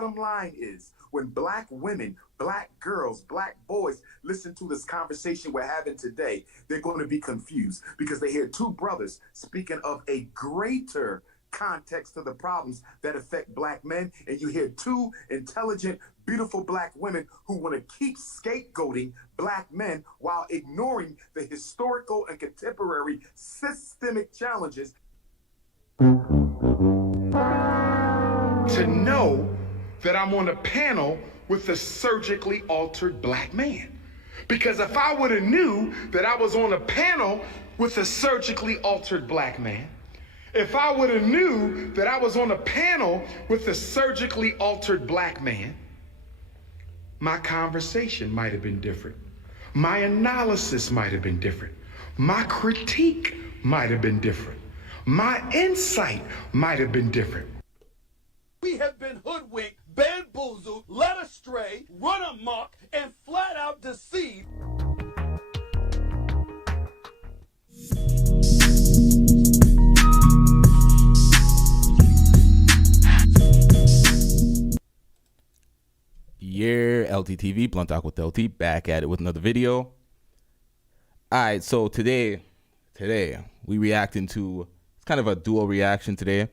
bottom line is, when black women, black girls, black boys listen to this conversation we're having today, they're going to be confused because they hear two brothers speaking of a greater context to the problems that affect black men, and you hear two intelligent, beautiful black women who want to keep scapegoating black men while ignoring the historical and contemporary systemic challenges. To know that I'm on a panel with a surgically altered black man. Because if I would have knew that I was on a panel with a surgically altered black man, if I would have knew that I was on a panel with a surgically altered black man, my conversation might have been different. My analysis might have been different. My critique might have been different. My insight might have been different. We have been hoodwinked, bamboozled, led astray, run amok, and flat out deceived. Yeah, LTTV, Blunt Talk with LT, back at it with another video. All right, so today we reacting to, it's kind of a dual reaction today.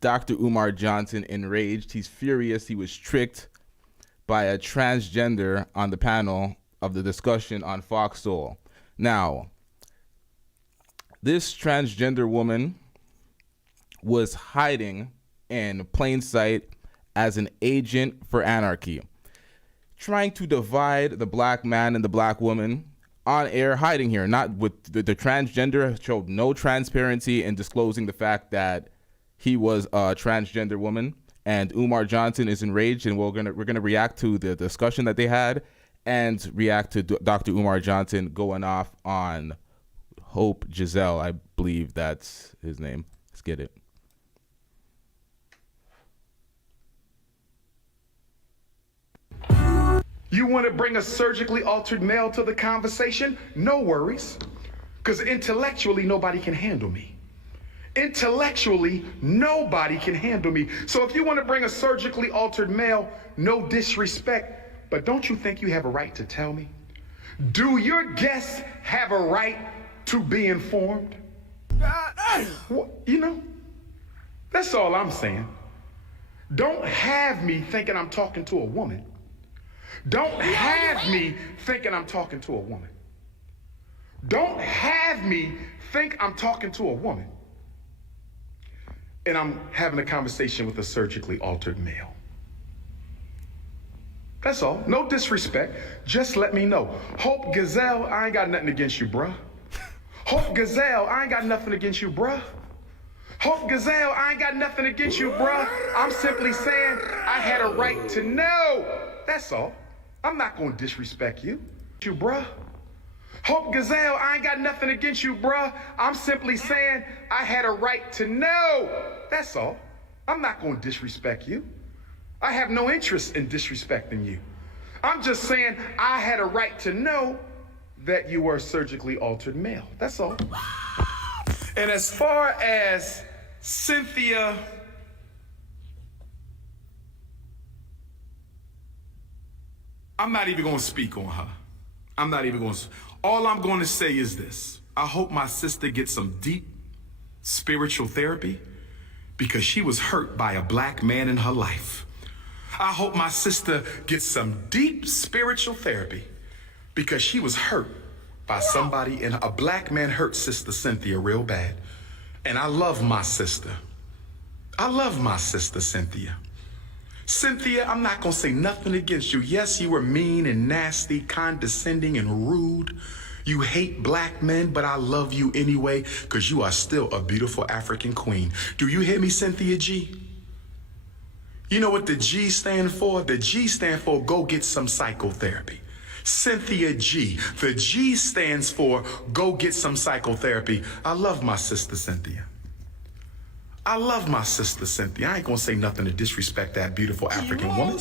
Dr. Umar Johnson enraged. He's furious. He was tricked by a transgender on the panel of the discussion on Fox Soul. Now, this transgender woman was hiding in plain sight as an agent for anarchy, trying to divide the black man and the black woman on air, hiding here. Not with the transgender showed no transparency in disclosing the fact that he was a transgender woman, and Umar Johnson is enraged, and we're gonna react to the discussion that they had and react to Dr. Umar Johnson going off on Hope Giselle. I believe that's his name. Let's get it. You want to bring a surgically altered male to the conversation? No worries, because intellectually nobody can handle me. Intellectually, nobody can handle me. So if you want to bring a surgically altered male, no disrespect, but don't you think you have a right to tell me? Do your guests have a right to be informed? Well, you know, that's all I'm saying. Don't have me thinking I'm talking to a woman. Don't have me thinking I'm talking to a woman. Don't have me think I'm talking to a woman. And I'm having a conversation with a surgically altered male. That's all. No disrespect. Just let me know. Hope Gazelle, I ain't got nothing against you, bruh. Hope Gazelle, I ain't got nothing against you, bruh. Hope Gazelle, I ain't got nothing against you, bruh. I'm simply saying I had a right to know. That's all. I'm not gonna disrespect you, bruh. Hope Gazelle, I ain't got nothing against you, bruh. I'm simply saying I had a right to know. That's all. I'm not going to disrespect you. I have no interest in disrespecting you. I'm just saying I had a right to know that you were a surgically altered male. That's all. And as far as Cynthia, I'm not even going to speak on her. I'm not even going to. All I'm going to say is this. I hope my sister gets some deep spiritual therapy because she was hurt by a black man in her life. I hope my sister gets some deep spiritual therapy because she was hurt by somebody, and a black man hurt Sister Cynthia real bad. And I love my sister. I love my sister, Cynthia. Cynthia, I'm not gonna say nothing against you. Yes, you were mean and nasty, condescending and rude. You hate black men, but I love you anyway because you are still a beautiful African queen. Do you hear me, Cynthia G? You know what the G stand for? The G stand for go get some psychotherapy. Cynthia G. The G stands for go get some psychotherapy. I love my sister, Cynthia. I love my sister, Cynthia. I ain't gonna say nothing to disrespect that beautiful African woman.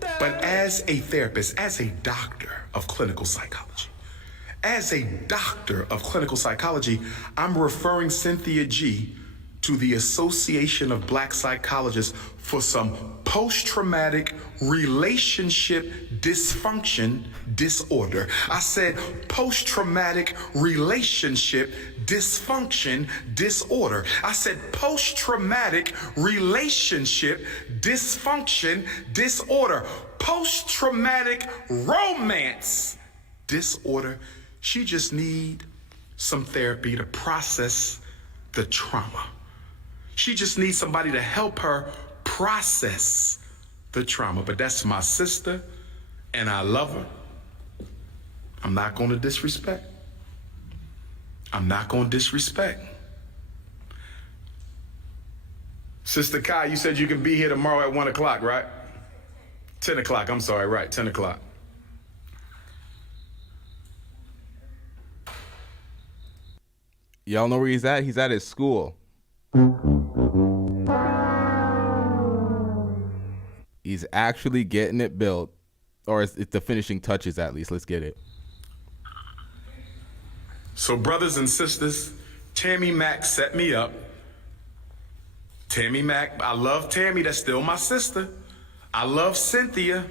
But as a therapist, as a doctor of clinical psychology, I'm referring Cynthia G to the Association of Black Psychologists for some post-traumatic relationship dysfunction disorder. I said post-traumatic relationship dysfunction disorder. I said post-traumatic relationship dysfunction disorder. Post-traumatic romance disorder. She just need some therapy to process the trauma. She just needs somebody to help her process the trauma. But that's my sister, and I love her. I'm not going to disrespect. I'm not going to disrespect. Sister Kai, you said you can be here tomorrow at 1 o'clock, right? 10 o'clock, I'm sorry, right, 10 o'clock. Y'all know where he's at? He's at his school. He's actually getting it built. Or it's the finishing touches, at least. Let's get it. So brothers and sisters, Tammy Mack set me up. Tammy Mack, I love Tammy, that's still my sister. I love Cynthia.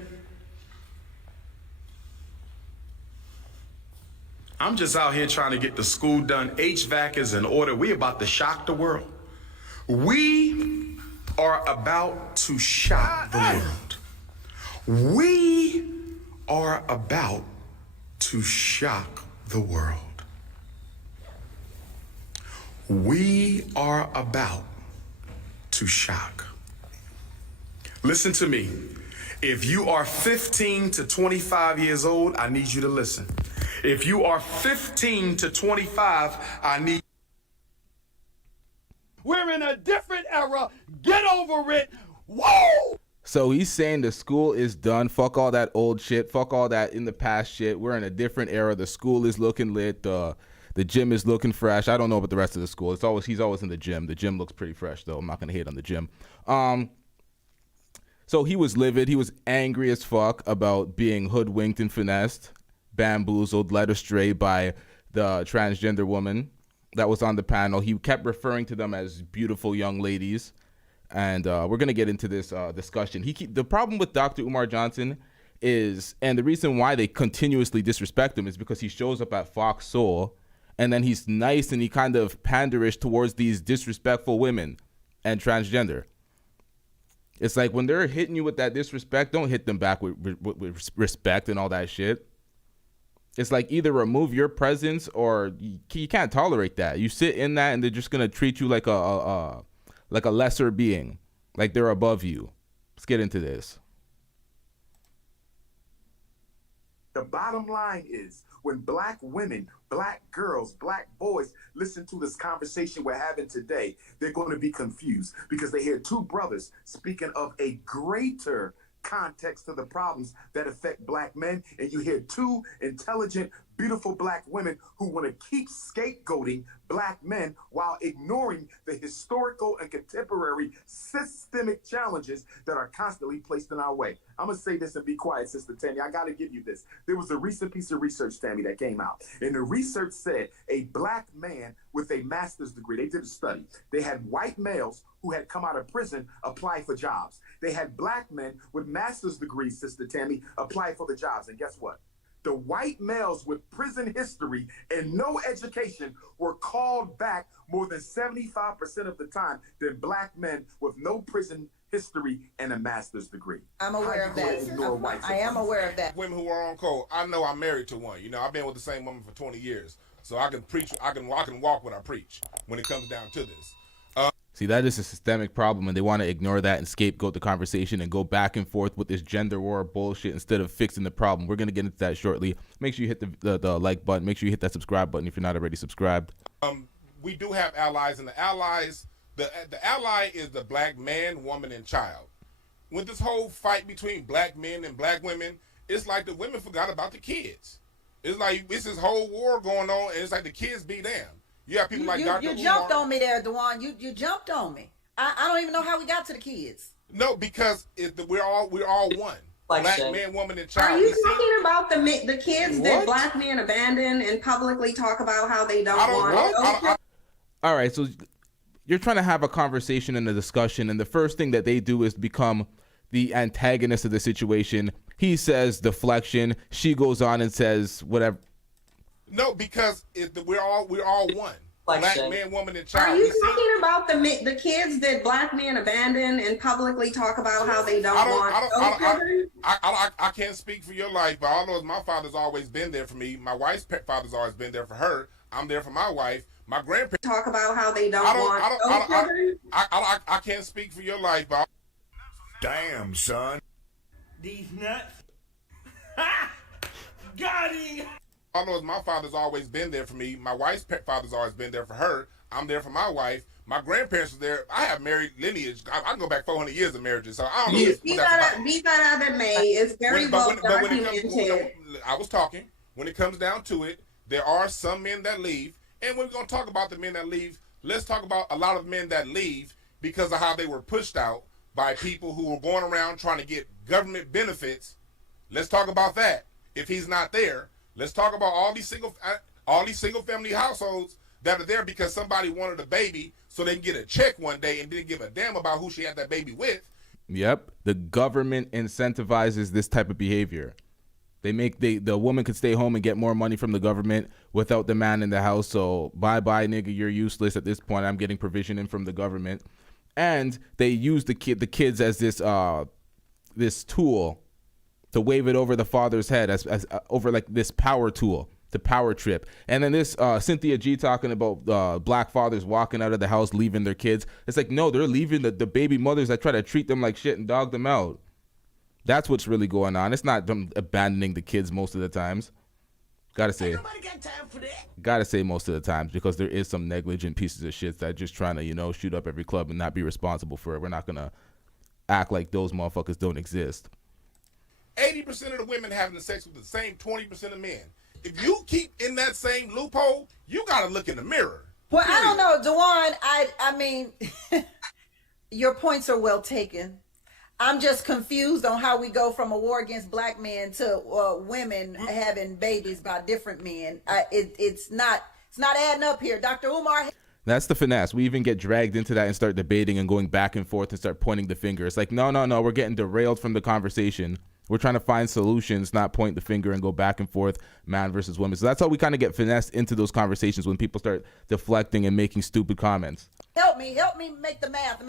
I'm just out here trying to get the school done. HVAC is in order. We about to shock the world. We are about to shock the world. We are about to shock the world. We are about to shock. Listen to me. If you are 15 to 25 years old, I need you to listen. If you are 15 to 25, I need. We're in a different era. Get over it. Whoa! So he's saying the school is done. Fuck all that old shit. Fuck all that in the past shit. We're in a different era. The school is looking lit. The gym is looking fresh. I don't know about the rest of the school. He's always in the gym. The gym looks pretty fresh though. I'm not gonna hate on the gym. So he was livid. He was angry as fuck about being hoodwinked and finessed, bamboozled, led astray by the transgender woman that was on the panel. He kept referring to them as beautiful young ladies. And we're going to get into this discussion. The problem with Dr. Umar Johnson is, and the reason why they continuously disrespect him is because he shows up at Fox Soul and then he's nice and he kind of panderish towards these disrespectful women and transgender. It's like when they're hitting you with that disrespect, don't hit them back with respect and all that shit. It's like either remove your presence or you can't tolerate that. You sit in that and they're just going to treat you like a lesser being, like they're above you. Let's get into this. The bottom line is when black women, black girls, black boys listen to this conversation we're having today, they're going to be confused because they hear two brothers speaking of a greater context to the problems that affect black men, and you hear two intelligent, beautiful black women who want to keep scapegoating black men while ignoring the historical and contemporary systemic challenges that are constantly placed in our way. I'm going to say this and be quiet, Sister Tammy. I got to give you this. There was a recent piece of research, Tammy, that came out. And the research said a black man with a master's degree, they did a study. They had white males who had come out of prison apply for jobs. They had black men with master's degrees, Sister Tammy, apply for the jobs. And guess what? The white males with prison history and no education were called back more than 75% of the time than black men with no prison history and a master's degree. I'm aware of that. I am aware of that. Women who are on code, I know I'm married to one. You know, I've been with the same woman for 20 years. So I can preach, I can walk what I preach when it comes down to this. See, that is a systemic problem, and they want to ignore that and scapegoat the conversation and go back and forth with this gender war bullshit instead of fixing the problem. We're going to get into that shortly. Make sure you hit the like button. Make sure you hit that subscribe button if you're not already subscribed. We do have allies, and the allies, the ally is the black man, woman, and child. With this whole fight between black men and black women, it's like the women forgot about the kids. It's like it's this whole war going on, and it's like the kids be damned. You have people like Dr. You jumped on me there, Dewan. You jumped on me. I don't even know how we got to the kids. No, because we're all one. Black man, woman, and child. Are you talking about the kids that black men abandon and publicly talk about how they don't want? All right, so you're trying to have a conversation and a discussion, and the first thing that they do is become the antagonist of the situation. He says deflection. She goes on and says whatever. No, because we're all one. Black man, woman, and child. Are you talking about the kids that black men abandon and publicly talk about how they don't want those children? I can't speak for your life, but all I know is my father's always been there for me. My wife's father's always been there for her. I'm there for my wife. My grandparents Talk about how they don't want those children? I can't speak for your life, but Damn, son. These nuts. Ha! Got him! all I know is my father's always been there for me. My wife's father's always been there for her. I'm there for my wife. My grandparents were there. I have married lineage. I can go back 400 years of marriages, so I don't know. Be that as it may, it's very well documented. I was talking. When it comes down to it, there are some men that leave, and we're going to talk about the men that leave. Let's talk about a lot of men that leave because of how they were pushed out by people who were going around trying to get government benefits. Let's talk about that. If he's not there, let's talk about all these single family households that are there because somebody wanted a baby so they can get a check one day and didn't give a damn about who she had that baby with. Yep. The government incentivizes this type of behavior. They make the woman could stay home and get more money from the government without the man in the house. So bye, nigga, you're useless at this point. I'm getting provision in from the government. And they use the kids as this tool to wave it over the father's head as over like this power tool, the power trip. And then this Cynthia G talking about black fathers walking out of the house, leaving their kids. It's like, no, they're leaving the baby mothers that try to treat them like shit and dog them out. That's what's really going on. It's not them abandoning the kids most of the times. Gotta say most of the times because there is some negligent pieces of shit that just trying to, shoot up every club and not be responsible for it. We're not gonna act like those motherfuckers don't exist. 80% of the women having sex with the same 20% of men. If you keep in that same loophole, you gotta look in the mirror. Well, I don't know, Dewan. I mean, your points are well taken. I'm just confused on how we go from a war against black men to women having babies by different men. It's not adding up here, Dr. Umar. That's the finesse. We even get dragged into that and start debating and going back and forth and start pointing the finger. It's like, no, we're getting derailed from the conversation. We're trying to find solutions, not point the finger and go back and forth, man versus woman. So that's how we kind of get finessed into those conversations when people start deflecting and making stupid comments. Help me make the math.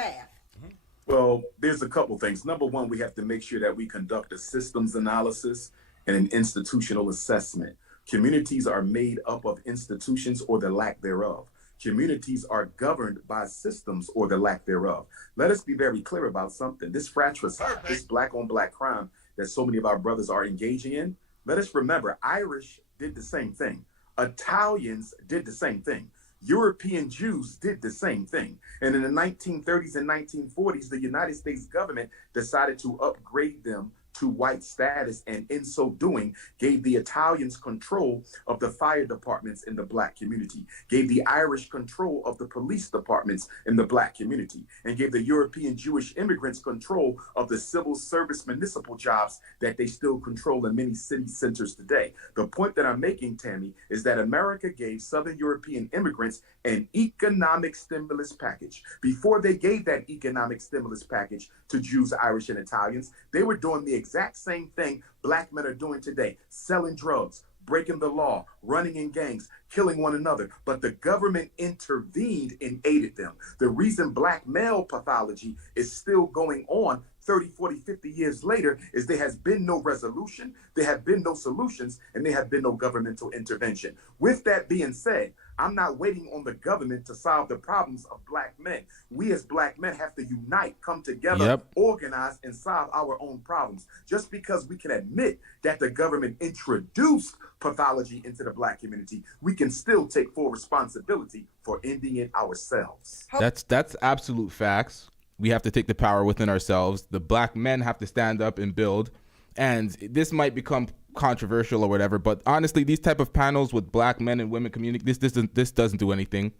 Well, there's a couple things. Number one, we have to make sure that we conduct a systems analysis and an institutional assessment. Communities are made up of institutions or the lack thereof. Communities are governed by systems or the lack thereof. Let us be very clear about something. This fratricide, this black on black crime that so many of our brothers are engaging in, let us remember, Irish did the same thing. Italians did the same thing. European Jews did the same thing. And in the 1930s and 1940s, the United States government decided to upgrade them to white status, and in so doing, gave the Italians control of the fire departments in the black community, gave the Irish control of the police departments in the black community, and gave the European Jewish immigrants control of the civil service municipal jobs that they still control in many city centers today. The point that I'm making, Tammy, is that America gave Southern European immigrants an economic stimulus package. Before they gave that economic stimulus package to Jews, Irish, and Italians, they were doing the exact same thing black men are doing today, selling drugs, breaking the law, running in gangs, killing one another. But the government intervened and aided them. The reason black male pathology is still going on 30, 40, 50 years later is there has been no resolution, there have been no solutions, and there have been no governmental intervention. With that being said, I'm not waiting on the government to solve the problems of black men. We as black men have to unite, come together, organize, and solve our own problems. Just because we can admit that the government introduced pathology into the black community, we can still take full responsibility for ending it ourselves. That's absolute facts. We have to take the power within ourselves. The black men have to stand up and build. And this might become controversial or whatever, but honestly, these type of panels with black men and women community, this doesn't do anything.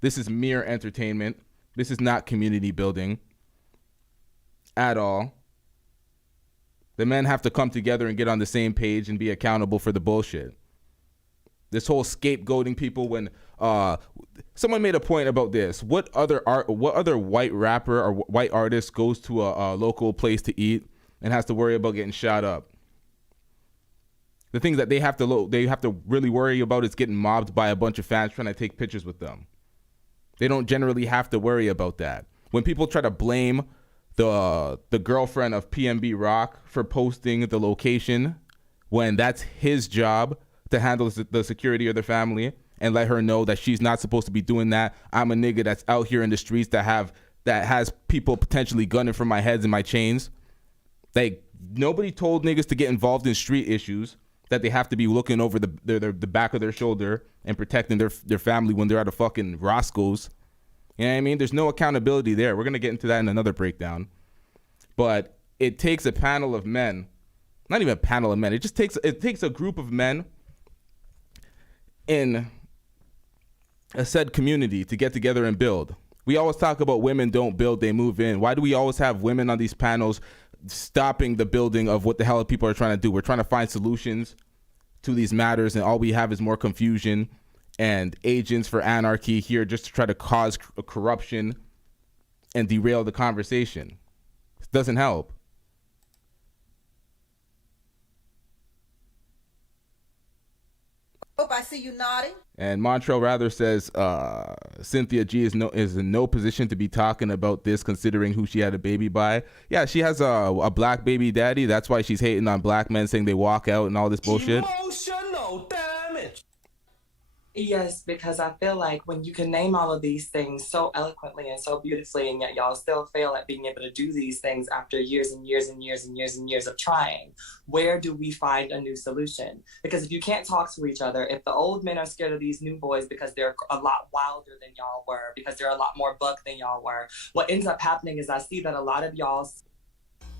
This is mere entertainment. This is not community building at all. The men have to come together and get on the same page and be accountable for the bullshit. This whole scapegoating people when someone made a point about this. What other white rapper or white artist goes to a local place to eat and has to worry about getting shot up? The things that they have to really worry about is getting mobbed by a bunch of fans trying to take pictures with them. They don't generally have to worry about that. When people try to blame the girlfriend of PNB Rock for posting the location when that's his job to handle the security of their family and let her know that she's not supposed to be doing that. I'm a nigga that's out here in the streets that has people potentially gunning for my heads and my chains. Like, nobody told niggas to get involved in street issues, that they have to be looking over the back of their shoulder and protecting their family when they're at a fucking Roscoe's. You know what I mean? There's no accountability there. We're going to get into that in another breakdown. But it takes a panel of men, not even a panel of men. It takes a group of men in a said community to get together and build. We always talk about women don't build, they move in. Why do we always have women on these panels stopping the building of what the hell people are trying to do? We're trying to find solutions to these matters, and all we have is more confusion and agents for anarchy here just to try to cause corruption and derail the conversation. It doesn't help. Hope I see you nodding. And Montreal Rather says Cynthia G is in no position to be talking about this, considering who she had a baby by. Yeah, she has a black baby daddy. That's why she's hating on black men, saying they walk out and all this bullshit. Emotional damage. Yes, because I feel like when you can name all of these things so eloquently and so beautifully, and yet y'all still fail at being able to do these things after years and years and years and years and years of trying, where do we find a new solution? Because if you can't talk to each other, if the old men are scared of these new boys because they're a lot wilder than y'all were, because they're a lot more buck than y'all were, what ends up happening is I see that a lot of y'all...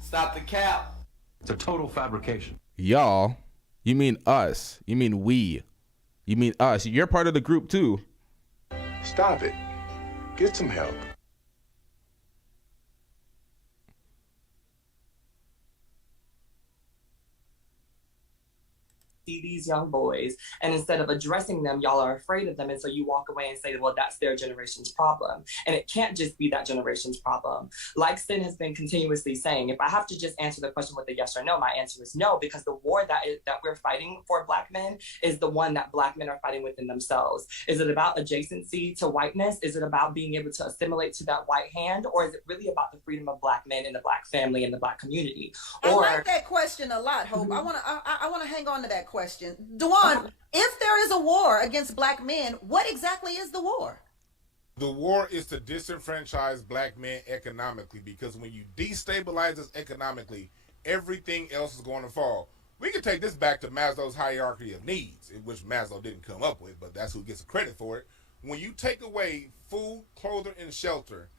Stop the cap. It's a total fabrication. Y'all? You mean us. You mean we. You mean us. You're part of the group too. Stop it. Get some help. See these young boys, and instead of addressing them, y'all are afraid of them, and so you walk away and say, well, that's their generation's problem. And it can't just be that generation's problem. Like Sin has been continuously saying, if I have to just answer the question with a yes or no, my answer is no, because the war that we're fighting for black men is the one that black men are fighting within themselves. Is it about adjacency to whiteness? Is it about being able to assimilate to that white hand? Or is it really about the freedom of black men and the black family and the black community? I like that question a lot, Hope. I want to hang on to that question. Dewan, if there is a war against black men, what exactly is the war? The war is to disenfranchise black men economically, because when you destabilize us economically, everything else is going to fall. We can take this back to Maslow's hierarchy of needs, which Maslow didn't come up with, but that's who gets the credit for it. When you take away food, clothing, and shelter,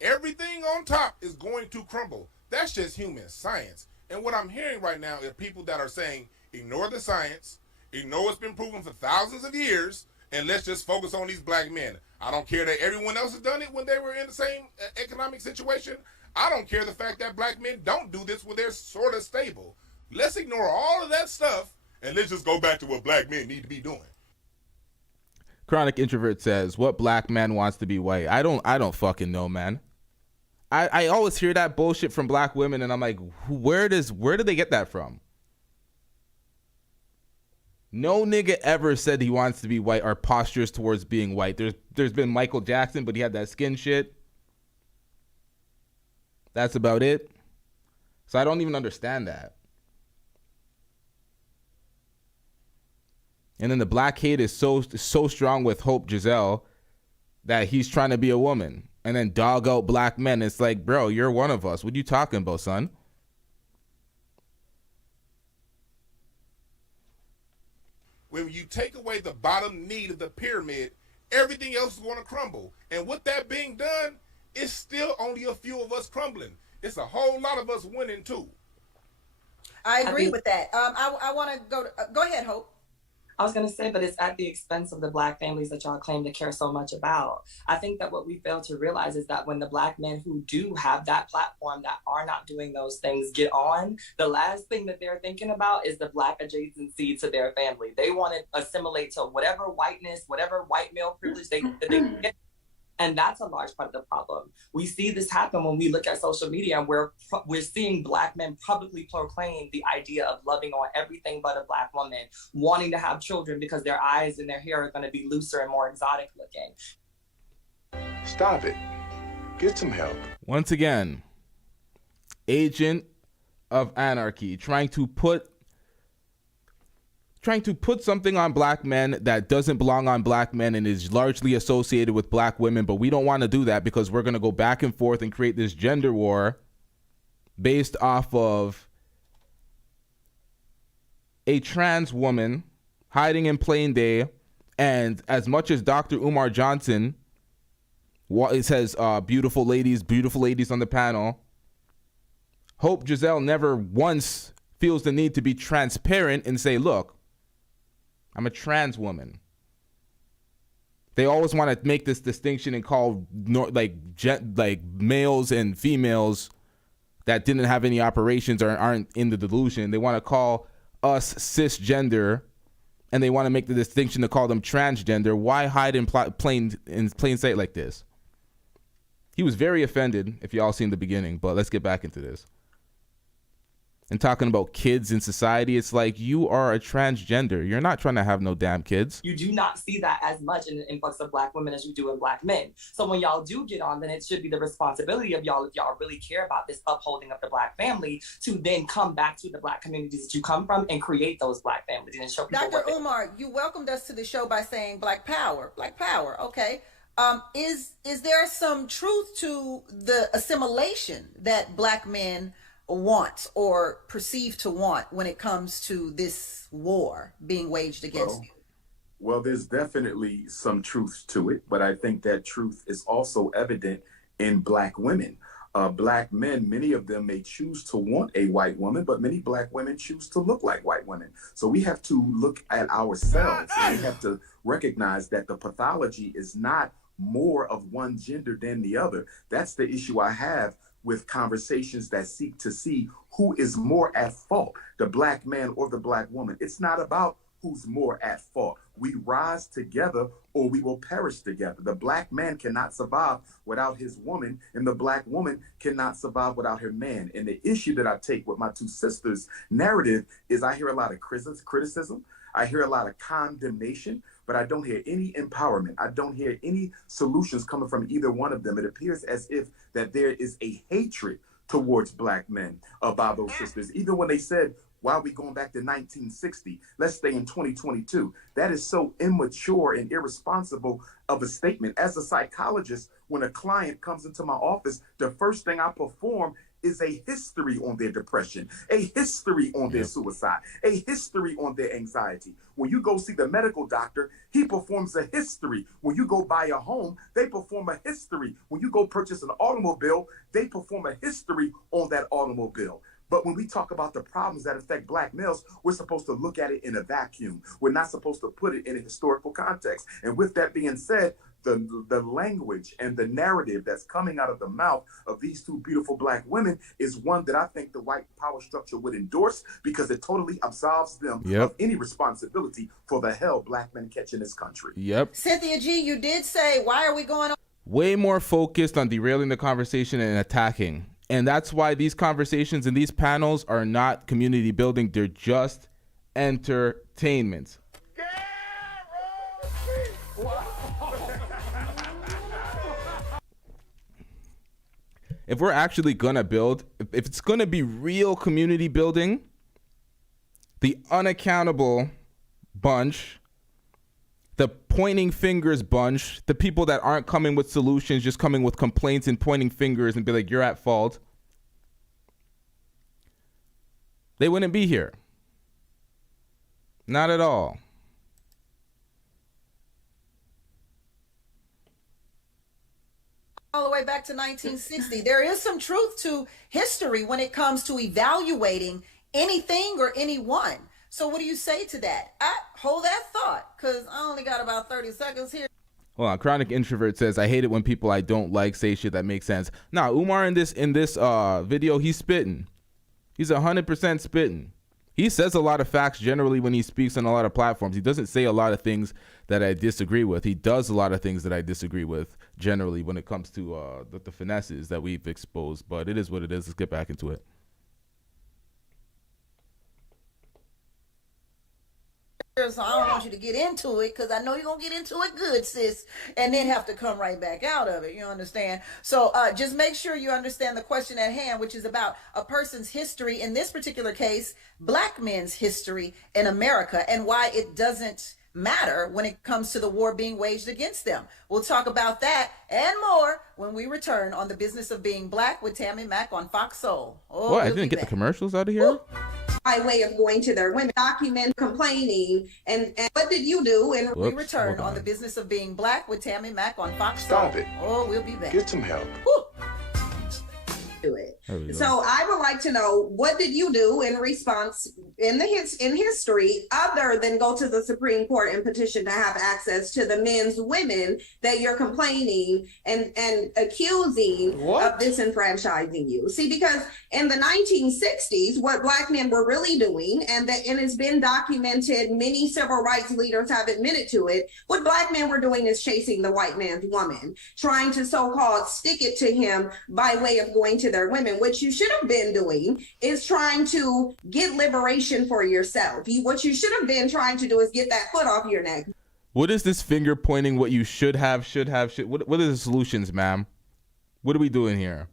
everything on top is going to crumble. That's just human science. And what I'm hearing right now is people that are saying, ignore the science, ignore what's been proven for thousands of years, and let's just focus on these black men. I don't care that everyone else has done it when they were in the same economic situation. I don't care the fact that black men don't do this when they're sort of stable. Let's ignore all of that stuff, and let's just go back to what black men need to be doing. Chronic Introvert says, what black man wants to be white? I don't fucking know, man. I always hear that bullshit from black women, and I'm like, where do they get that from? No nigga ever said he wants to be white or postures towards being white. There's been Michael Jackson, but he had that skin shit. That's about it. So I don't even understand that. And then the black hate is so strong with Hope Giselle that he's trying to be a woman. And then dog out black men. It's like, bro, you're one of us. What are you talking about, son? When you take away the bottom need of the pyramid, everything else is going to crumble. And with that being done, it's still only a few of us crumbling. It's a whole lot of us winning too. I agree with that. I want to go ahead, Hope. I was going to say, but it's at the expense of the Black families that y'all claim to care so much about. I think that what we fail to realize is that when the Black men who do have that platform that are not doing those things get on, the last thing that they're thinking about is the Black adjacency to their family. They want to assimilate to whatever whiteness, whatever white male privilege they get. And that's a large part of the problem. We see this happen when we look at social media, and we're seeing Black men publicly proclaim the idea of loving on everything but a Black woman, wanting to have children because their eyes and their hair are going to be looser and more exotic looking. Stop it. Get some help. Once again, agent of anarchy, trying to put something on Black men that doesn't belong on Black men and is largely associated with Black women, but we don't want to do that because we're going to go back and forth and create this gender war based off of a trans woman hiding in plain day. And as much as Dr. Umar Johnson, it says beautiful ladies on the panel, Hope Giselle never once feels the need to be transparent and say, look, I'm a trans woman. They always want to make this distinction and call like males and females that didn't have any operations or aren't in the delusion. They want to call us cisgender, and they want to make the distinction to call them transgender. Why hide in plain sight like this? He was very offended, if y'all seen the beginning, but let's get back into this. And talking about kids in society, it's like, you are a transgender. You're not trying to have no damn kids. You do not see that as much in the influx of Black women as you do in Black men. So when y'all do get on, then it should be the responsibility of y'all, if y'all really care about this upholding of the Black family, to then come back to the Black communities that you come from and create those Black families and show people. Dr. Umar, you welcomed us to the show by saying Black power. Black power, okay. Is there some truth to the assimilation that Black men want or perceive to want when it comes to this war being waged against you? Well, there's definitely some truth to it, but I think that truth is also evident in Black women. Black men, many of them may choose to want a white woman, but many Black women choose to look like white women. So we have to look at ourselves, and we have to recognize that the pathology is not more of one gender than the other. That's the issue I have with conversations that seek to see who is more at fault, the Black man or the Black woman. It's not about who's more at fault. We rise together or we will perish together. The Black man cannot survive without his woman, and the Black woman cannot survive without her man. And the issue that I take with my two sisters' narrative is I hear a lot of criticism. I hear a lot of condemnation, but I don't hear any empowerment. I don't hear any solutions coming from either one of them. It appears as if that there is a hatred towards Black men by those sisters. Even when they said, why are we going back to 1960? Let's stay in 2022. That is so immature and irresponsible of a statement. As a psychologist, when a client comes into my office, the first thing I perform is a history on their depression, a history on their suicide, a history on their anxiety. When you go see the medical doctor, he performs a history. When you go buy a home, they perform a history. When you go purchase an automobile, they perform a history on that automobile. But when we talk about the problems that affect Black males, we're supposed to look at it in a vacuum. We're not supposed to put it in a historical context. And with that being said, the language and the narrative that's coming out of the mouth of these two beautiful Black women is one that I think the white power structure would endorse, because it totally absolves them of any responsibility for the hell Black men catch in this country. Cynthia G, you did say, why are we going on? Way more focused on derailing the conversation and attacking. And that's why these conversations and these panels are not community building. They're just entertainment. If we're actually gonna build, if it's gonna be real community building, the unaccountable bunch, the pointing fingers bunch, the people that aren't coming with solutions, just coming with complaints and pointing fingers and be like, you're at fault, they wouldn't be here. Not at all. All the way back to 1960. There is some truth to history when it comes to evaluating anything or anyone. So what do you say to that? Hold that thought, because I only got about 30 seconds here. Hold on. Chronic Introvert says, I hate it when people I don't like say shit that makes sense. Nah, Umar in this video, he's spitting. He's 100% spitting. He says a lot of facts generally when he speaks on a lot of platforms. He doesn't say a lot of things that I disagree with. He does a lot of things that I disagree with generally when it comes to the finesses that we've exposed. But it is what it is. Let's get back into it. So I don't want you to get into it, because I know you're going to get into it good, sis, and then have to come right back out of it. You understand? So just make sure you understand the question at hand, which is about a person's history, in this particular case, black men's history in America, and why it doesn't matter when it comes to the war being waged against them. We'll talk about that and more when we return on The Business of Being Black with Tammy Mack on Fox Soul. Oh, what? I didn't get the commercials out of here? Woo. By way of going to their women, document complaining, and what did you do? And we return on The Business of Being Black with Tammy Mack on Fox Stop Soul. it. Oh, we'll be back. Get some help. Woo. It. So I would like to know, what did you do in response in history other than go to the Supreme Court and petition to have access to the men's women that you're complaining and accusing of disenfranchising you? See, because in the 1960s, what black men were really doing, and it's been documented, many civil rights leaders have admitted to it, what black men were doing is chasing the white man's woman, trying to so-called stick it to him by way of going to their women. What you should have been doing is trying to get liberation for yourself. What you should have been trying to do is get that foot off your neck. What is this finger pointing? What you should have? What are the solutions, ma'am? What are we doing here?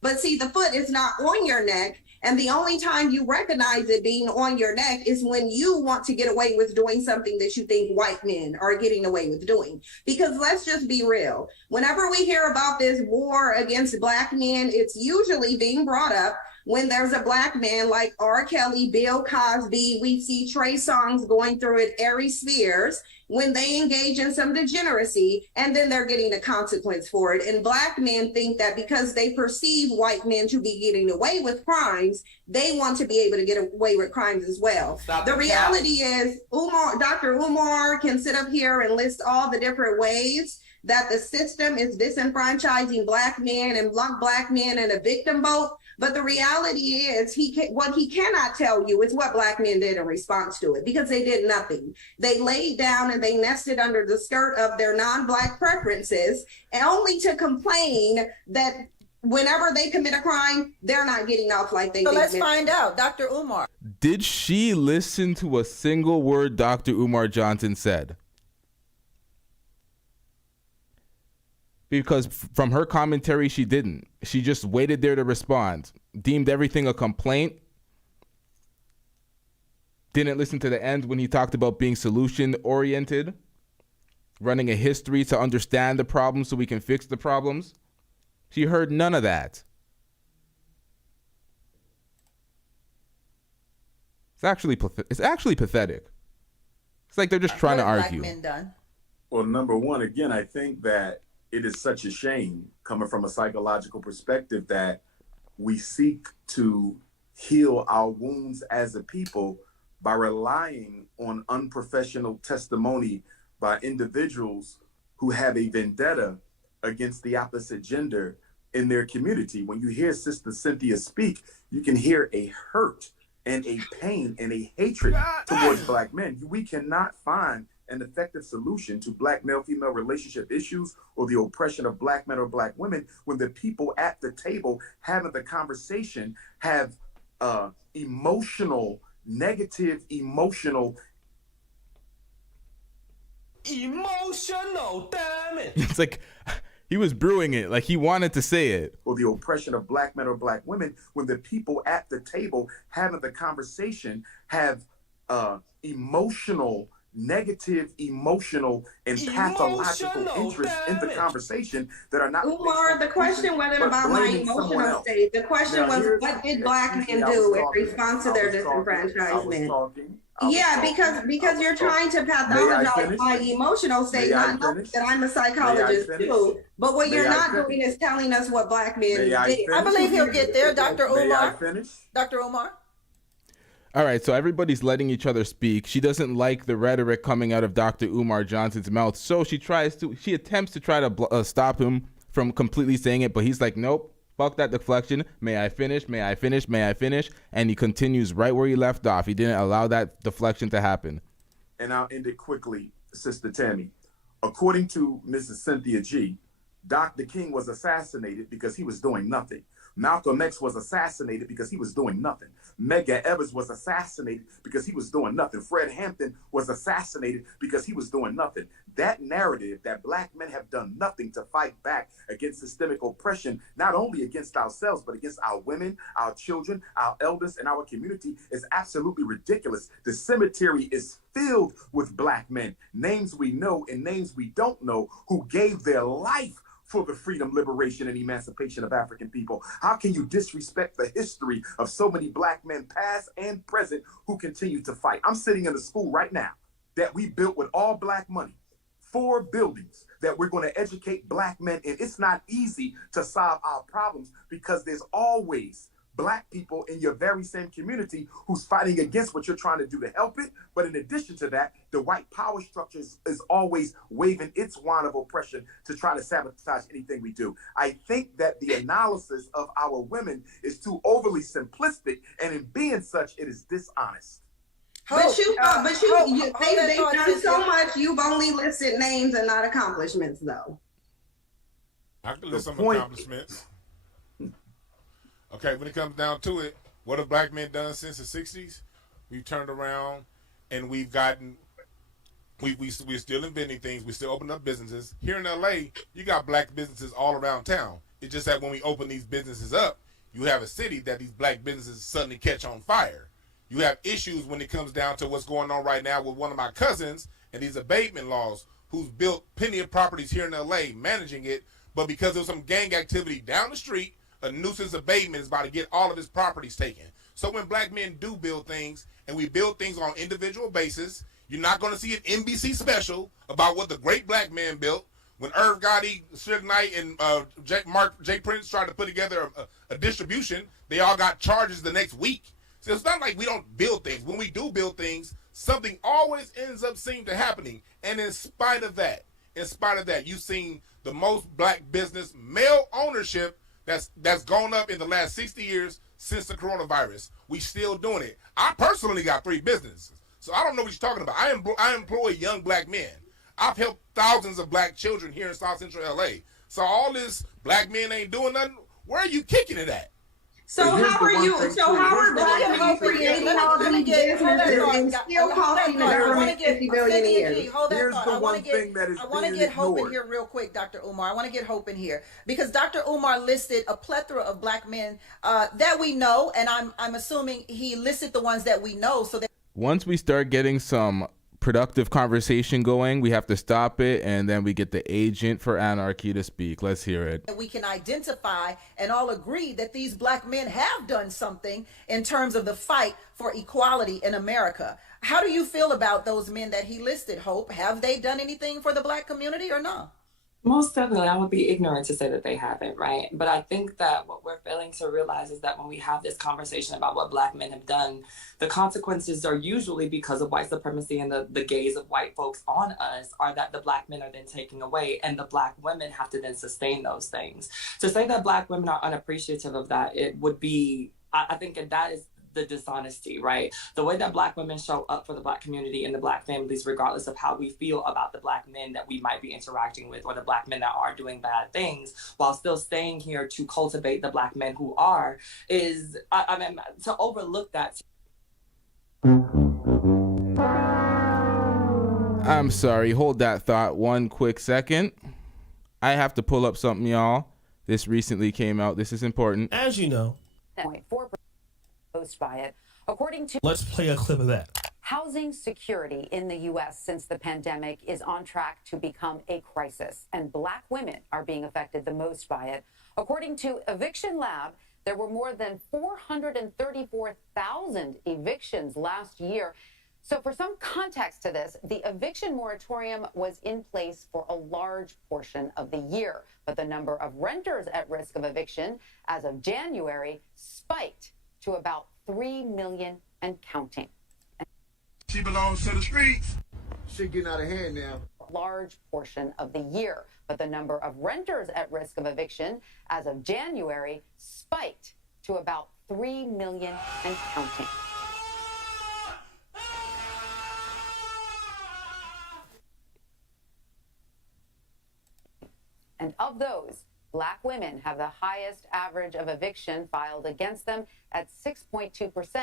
But see, the foot is not on your neck. And the only time you recognize it being on your neck is when you want to get away with doing something that you think white men are getting away with doing. Because let's just be real. Whenever we hear about this war against black men, it's usually being brought up when there's a black man like R. Kelly, Bill Cosby, we see Trey Songz going through it, Ari Spears, when they engage in some degeneracy, and then they're getting a consequence for it. And black men think that because they perceive white men to be getting away with crimes, they want to be able to get away with crimes as well. The reality is, Dr. Umar can sit up here and list all the different ways that the system is disenfranchising black men and block black men in a victim vote. But the reality is, what he cannot tell you is what black men did in response to it, because they did nothing. They laid down and they nested under the skirt of their non-black preferences, and only to complain that whenever they commit a crime, they're not getting off like they did. So let's find out, Dr. Umar. Did she listen to a single word Dr. Umar Johnson said? Because from her commentary, she didn't. She just waited there to respond, deemed everything a complaint, didn't listen to the end when he talked about being solution-oriented, running a history to understand the problems so we can fix the problems. She heard none of that. It's actually pathetic. It's like they're just trying to argue. Well, number one, again, I think that it is such a shame, coming from a psychological perspective, that we seek to heal our wounds as a people by relying on unprofessional testimony by individuals who have a vendetta against the opposite gender in their community. When you hear Sister Cynthia speak, you can hear a hurt and a pain and a hatred towards black men. We cannot find an effective solution to black male-female relationship issues or the oppression of black men or black women when the people at the table having the conversation have negative emotional, damn it. It's like he was brewing it, like he wanted to say it. Or the oppression of black men or black women when the people at the table having the conversation have negative emotional and pathological interest in the conversation that are not. Umar, the question wasn't about my emotional state. The question was, what did black men do in response to their disenfranchisement? Yeah, because you're trying to pathologize my emotional state, not knowing that I'm a psychologist too. But what you're not doing is telling us what black men did. I believe he'll get there, Dr. Umar. Dr. Umar. All right, so everybody's letting each other speak. She doesn't like the rhetoric coming out of Dr. Umar Johnson's mouth, so she attempts to try to stop him from completely saying it, but he's like, nope, fuck that deflection. May I finish? May I finish? May I finish? And he continues right where he left off. He didn't allow that deflection to happen. And I'll end it quickly, Sister Tammy. According to Mrs. Cynthia G, Dr. King was assassinated because he was doing nothing. Malcolm X was assassinated because he was doing nothing. Medgar Evers was assassinated because he was doing nothing. Fred Hampton was assassinated because he was doing nothing. That narrative that black men have done nothing to fight back against systemic oppression, not only against ourselves, but against our women, our children, our elders, and our community is absolutely ridiculous. The cemetery is filled with black men, names we know and names we don't know, who gave their life for the freedom, liberation, and emancipation of African people. How can you disrespect the history of so many black men, past and present, who continue to fight? I'm sitting in a school right now that we built with all black money, 4 buildings that we're going to educate black men in. It's not easy to solve our problems because there's always black people in your very same community who's fighting against what you're trying to do to help it. But in addition to that, the white power structure is always waving its wand of oppression to try to sabotage anything we do. I think that the analysis of our women is too overly simplistic, and in being such, it is dishonest. They've done so much. You've only listed names and not accomplishments, though. I can list some accomplishments. Okay, when it comes down to it, what have black men done since the 60s? We've turned around and we're still inventing things. We're still opening up businesses. Here in LA, you got black businesses all around town. It's just that when we open these businesses up, you have a city that these black businesses suddenly catch on fire. You have issues when it comes down to what's going on right now with one of my cousins and these abatement laws, who's built plenty of properties here in LA, managing it, but because of some gang activity down the street, a nuisance abatement is about to get all of his properties taken. So when black men do build things, and we build things on individual basis, you're not going to see an NBC special about what the great black man built. When Irv Gotti, Suge Knight, and J. Prince tried to put together a distribution, they all got charges the next week. So it's not like we don't build things. When we do build things, something always ends up seeming to happening. And in spite of that, you've seen the most black business male ownership that's gone up in the last 60 years since the coronavirus. We still doing it. I personally got 3 businesses, so I don't know what you're talking about. I employ young black men. I've helped thousands of black children here in South Central LA. So all this black men ain't doing nothing, where are you kicking it at? So how are you? So how are black men creating all these businesses and still costing the government $50 billion a year? Here's the one thing that is. I want to get Hope in here real quick, Dr. Umar. I want to get Hope in here because Dr. Umar listed a plethora of black men that we know, and I'm assuming he listed the ones that we know. So that once we start getting some productive conversation going, we have to stop it, and then we get the agent for anarchy to speak. Let's hear it. We can identify and all agree that these black men have done something in terms of the fight for equality in America. How do you feel about those men that he listed, Hope? Have they done anything for the black community or not? Most definitely, I would be ignorant to say that they haven't, right? But I think that what we're failing to realize is that when we have this conversation about what black men have done, the consequences are usually because of white supremacy and the gaze of white folks on us are that the black men are then taken away and the black women have to then sustain those things. To say that black women are unappreciative of that, it would be, I think that is the dishonesty, right? The way that black women show up for the black community and the black families, regardless of how we feel about the black men that we might be interacting with or the black men that are doing bad things, while still staying here to cultivate the black men who are, is, I mean, to overlook that. I'm sorry, hold that thought one quick second. I have to pull up something, y'all. This recently came out. This is important. As you know, 0.4% by it. According to, let's play a clip of that. Housing security in the U.S. since the pandemic is on track to become a crisis, and black women are being affected the most by it. According to Eviction Lab, there were more than 434,000 evictions last year. So for some context to this, the eviction moratorium was in place for a large portion of the year, but the number of renters at risk of eviction as of January spiked to about 3 million and counting. She belongs to the streets. Shit getting out of hand now. Large portion of the year, but the number of renters at risk of eviction as of January spiked to about 3 million and counting. And of those, Black women have the highest average of eviction filed against them at 6.2%,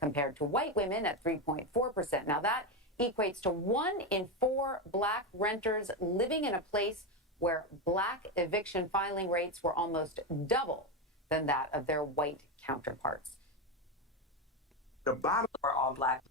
compared to white women at 3.4%. Now that equates to 1 in 4 Black renters living in a place where Black eviction filing rates were almost double than that of their white counterparts. The bottom are all Black.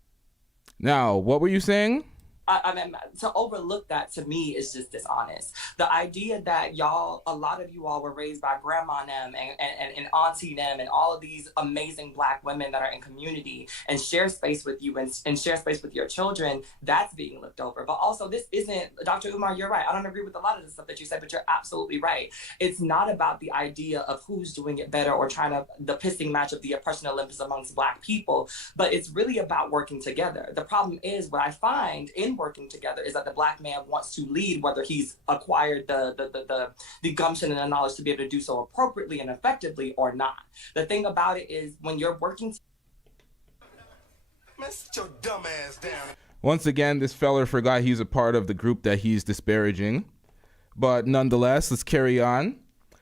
Now, what were you saying? I mean, to overlook that to me is just dishonest. The idea that y'all, a lot of you all were raised by grandma them and auntie them and all of these amazing Black women that are in community and share space with you and share space with your children, that's being looked over. But also this isn't, Dr. Umar, you're right. I don't agree with a lot of the stuff that you said, but you're absolutely right. It's not about the idea of who's doing it better or trying to, the pissing match of the oppression Olympus amongst Black people, but it's really about working together. The problem is what I find in working together is that the Black man wants to lead, whether he's acquired the gumption and the knowledge to be able to do so appropriately and effectively or not. The thing about it is when you're working Man, sit your dumb ass down. Once again, this feller forgot he's a part of the group that he's disparaging. But nonetheless, let's carry on.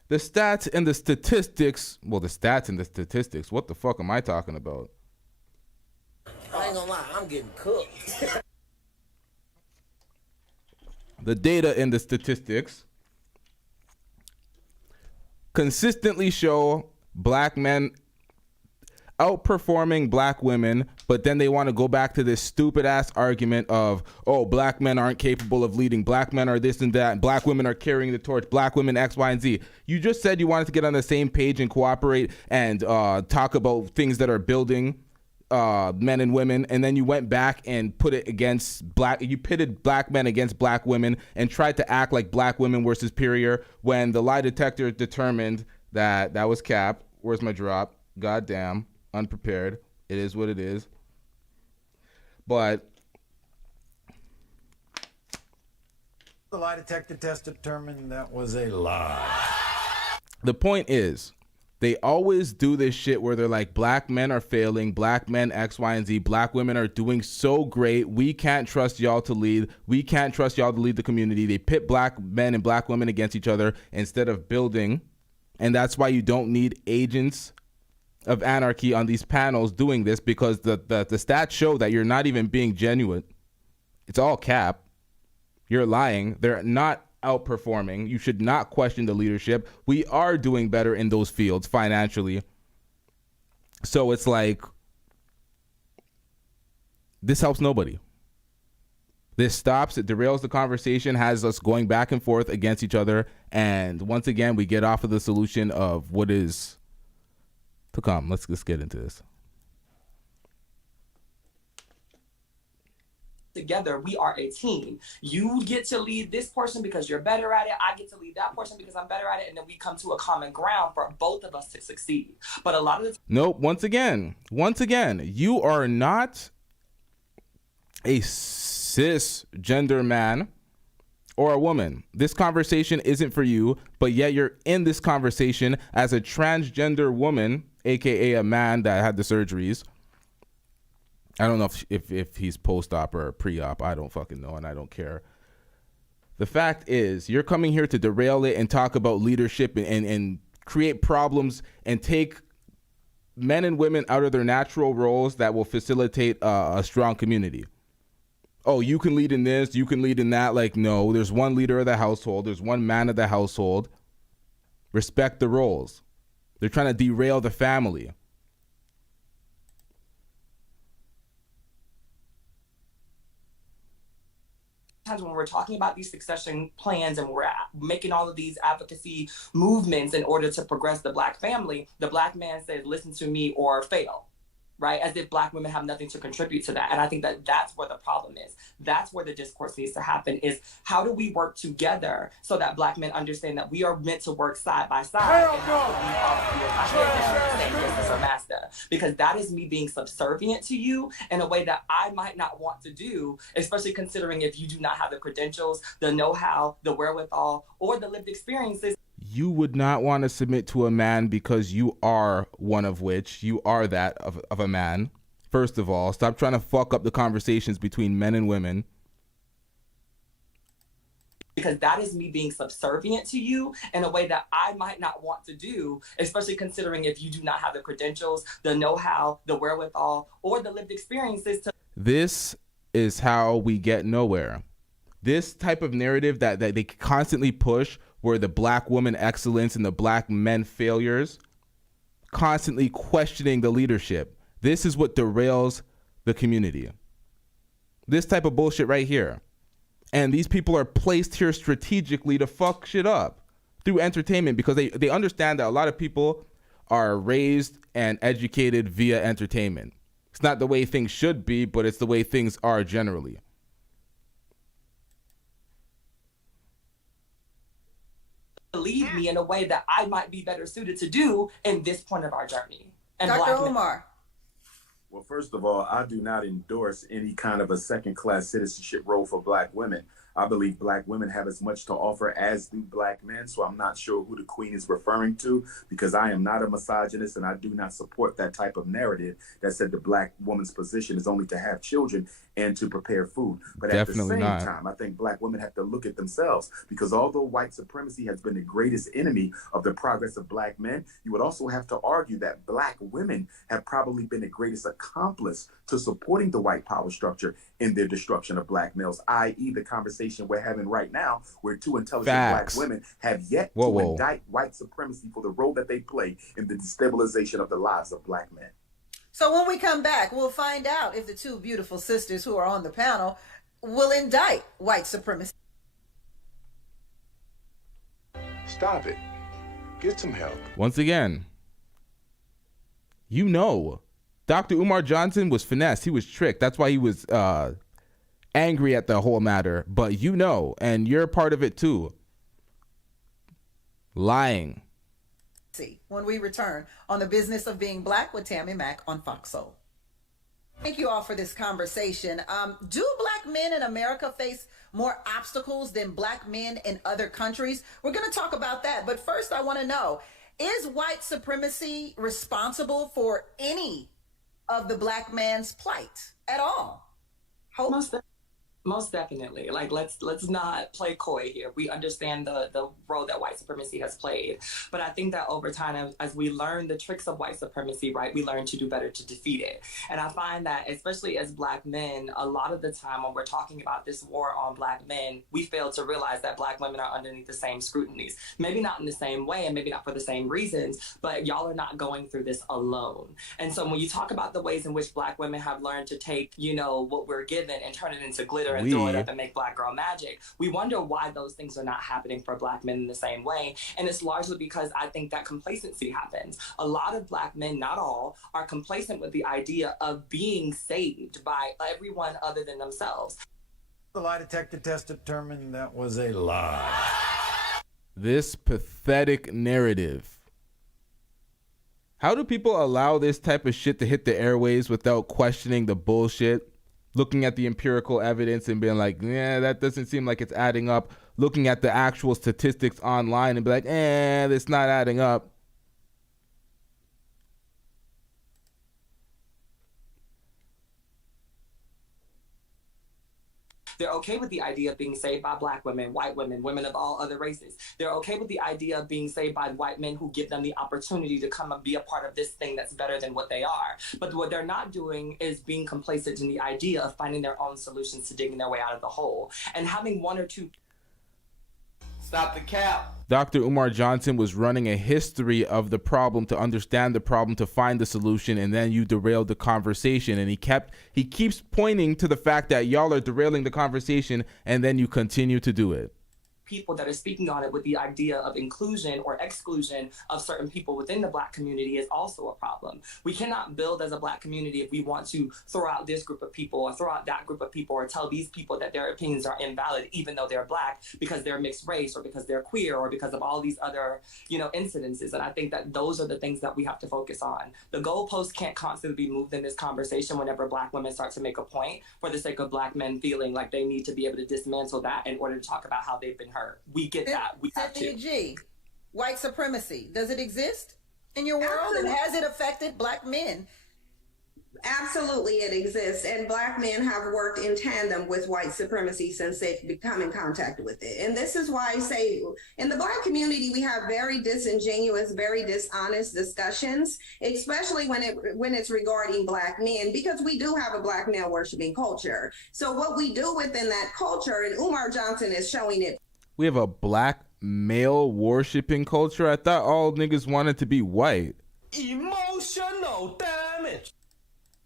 The stats and the statistics, what the fuck am I talking about? I ain't gonna lie, I'm getting cooked. The data and the statistics consistently show Black men outperforming Black women, but then they want to go back to this stupid ass argument of, oh, Black men aren't capable of leading, Black men are this and that, and Black women are carrying the torch, Black women X, Y, and Z. You just said you wanted to get on the same page and cooperate and talk about things that are building men and women, and then you went back and put it against you pitted Black men against Black women and tried to act like Black women were superior when the lie detector determined that that was cap. Where's my drop? Goddamn, unprepared. It is what it is. But the lie detector test determined that was a lie. The point is, they always do this shit where they're like, Black men are failing, Black men X, Y, and Z, Black women are doing so great, we can't trust y'all to lead, we can't trust y'all to lead the community. They pit Black men and Black women against each other instead of building, and that's why you don't need agents of anarchy on these panels doing this, because the stats show that you're not even being genuine. It's all cap. You're lying. They're not outperforming. You should not question the leadership. We are doing better in those fields financially. So it's like, this helps nobody. This stops, it derails the conversation, has us going back and forth against each other. And once again, we get off of the solution of what is to come. Let's get into this. Together, we are a team. You get to lead this portion because you're better at it. I get to lead that portion because I'm better at it. And then we come to a common ground for both of us to succeed. But a lot of the nope. Once again, you are not a cisgender man or a woman. This conversation isn't for you, but yet you're in this conversation as a transgender woman, aka a man that had the surgeries. I don't know if he's post-op or pre-op. I don't fucking know, and I don't care. The fact is, you're coming here to derail it and talk about leadership and create problems and take men and women out of their natural roles that will facilitate a strong community. Oh, you can lead in this, you can lead in that. Like, no, there's one leader of the household. There's one man of the household. Respect the roles. They're trying to derail the family. times when we're talking about these succession plans and we're making all of these advocacy movements in order to progress the Black family, the Black man says, listen to me or fail. right? As if Black women have nothing to contribute to that. And I think that that's where the problem is. That's where the discourse needs to happen, is how do we work together so that Black men understand that we are meant to work side by side and not we are same business or master. Because that is me being subservient to you in a way that I might not want to do, especially considering if you do not have the credentials, the know-how, the wherewithal, or the lived experiences. You would not want to submit to a man because you are one of which. You are that of a man. First of all, stop trying to fuck up the conversations between men and women. Because that is me being subservient to you in a way that I might not want to do, especially considering if you do not have the credentials, the know-how, the wherewithal, or the lived experiences to. This is how we get nowhere. This type of narrative that they constantly push, where the Black woman excellence and the Black men failures, constantly questioning the leadership. This is what derails the community. This type of bullshit right here. And these people are placed here strategically to fuck shit up through entertainment, because they understand that a lot of people are raised and educated via entertainment. It's not the way things should be, but it's the way things are generally. Lead me in a way that I might be better suited to do in this point of our journey. And Dr. Black men. Umar. Well, first of all, I do not endorse any kind of a second-class citizenship role for Black women. I believe Black women have as much to offer as do Black men, so I'm not sure who the Queen is referring to, because I am not a misogynist and I do not support that type of narrative that said the Black woman's position is only to have children and to prepare food. But Definitely at the not. same time, I think Black women have to look at themselves, because although white supremacy has been the greatest enemy of the progress of Black men, you would also have to argue that Black women have probably been the greatest accomplice to supporting the white power structure in their destruction of Black males, i.e. the conversation we're having right now, where two intelligent Facts. Black women have yet Whoa, to whoa. indict white supremacy for the role that they play in the destabilization of the lives of Black men. So when we come back, we'll find out if the two beautiful sisters who are on the panel will indict white supremacy. Stop it. Get some help. Once again, Dr. Umar Johnson was finessed. He was tricked. That's why he was angry at the whole matter. But and you're a part of it too. Lying. When we return on The Business of Being Black with Tammy Mack on Fox Soul. Thank you all for this conversation. Do Black men in America face more obstacles than Black men in other countries? We're going to talk about that. But first, I want to know, is white supremacy responsible for any of the Black man's plight at all? Most definitely. Like, let's not play coy here. We understand the role that white supremacy has played. But I think that over time, as we learn the tricks of white supremacy, right, we learn to do better to defeat it. And I find that, especially as Black men, a lot of the time when we're talking about this war on Black men, we fail to realize that Black women are underneath the same scrutinies. Maybe not in the same way and maybe not for the same reasons, but y'all are not going through this alone. And so when you talk about the ways in which Black women have learned to take, what we're given and turn it into glitter and throw it up and make Black girl magic, we wonder why those things are not happening for Black men in the same way. And it's largely because I think that complacency happens. A lot of Black men, not all, are complacent with the idea of being saved by everyone other than themselves. The lie detector test determined that was a lie. This pathetic narrative. How do people allow this type of shit to hit the airways without questioning the bullshit? Looking at the empirical evidence and being like, that doesn't seem like it's adding up. Looking at the actual statistics online and be like, it's not adding up. They're okay with the idea of being saved by Black women, white women, women of all other races. They're okay with the idea of being saved by white men who give them the opportunity to come and be a part of this thing that's better than what they are. But what they're not doing is being complacent in the idea of finding their own solutions to digging their way out of the hole. And having one or two... Stop the cap. Dr. Umar Johnson was running a history of the problem to understand the problem, to find the solution, and then you derailed the conversation. And he keeps pointing to the fact that y'all are derailing the conversation, and then you continue to do it. people that are speaking on it with the idea of inclusion or exclusion of certain people within the Black community is also a problem. We cannot build as a Black community if we want to throw out this group of people or throw out that group of people or tell these people that their opinions are invalid even though they're Black because they're mixed race or because they're queer or because of all these other, incidences. And I think that those are the things that we have to focus on. The goalposts can't constantly be moved in this conversation whenever Black women start to make a point for the sake of Black men feeling like they need to be able to dismantle that in order to talk about how they've been hurt. We get that. We have to. Cynthia G, white supremacy, does it exist in your world? Absolutely. And has it affected Black men? Absolutely, it exists, and Black men have worked in tandem with white supremacy since they've come in contact with it. And this is why I say in the Black community, we have very disingenuous, very dishonest discussions, especially when it's regarding Black men, because we do have a Black male worshiping culture. So what we do within that culture, and Umar Johnson is showing it. We have a Black male worshiping culture. I thought all niggas wanted to be white. Emotional damage.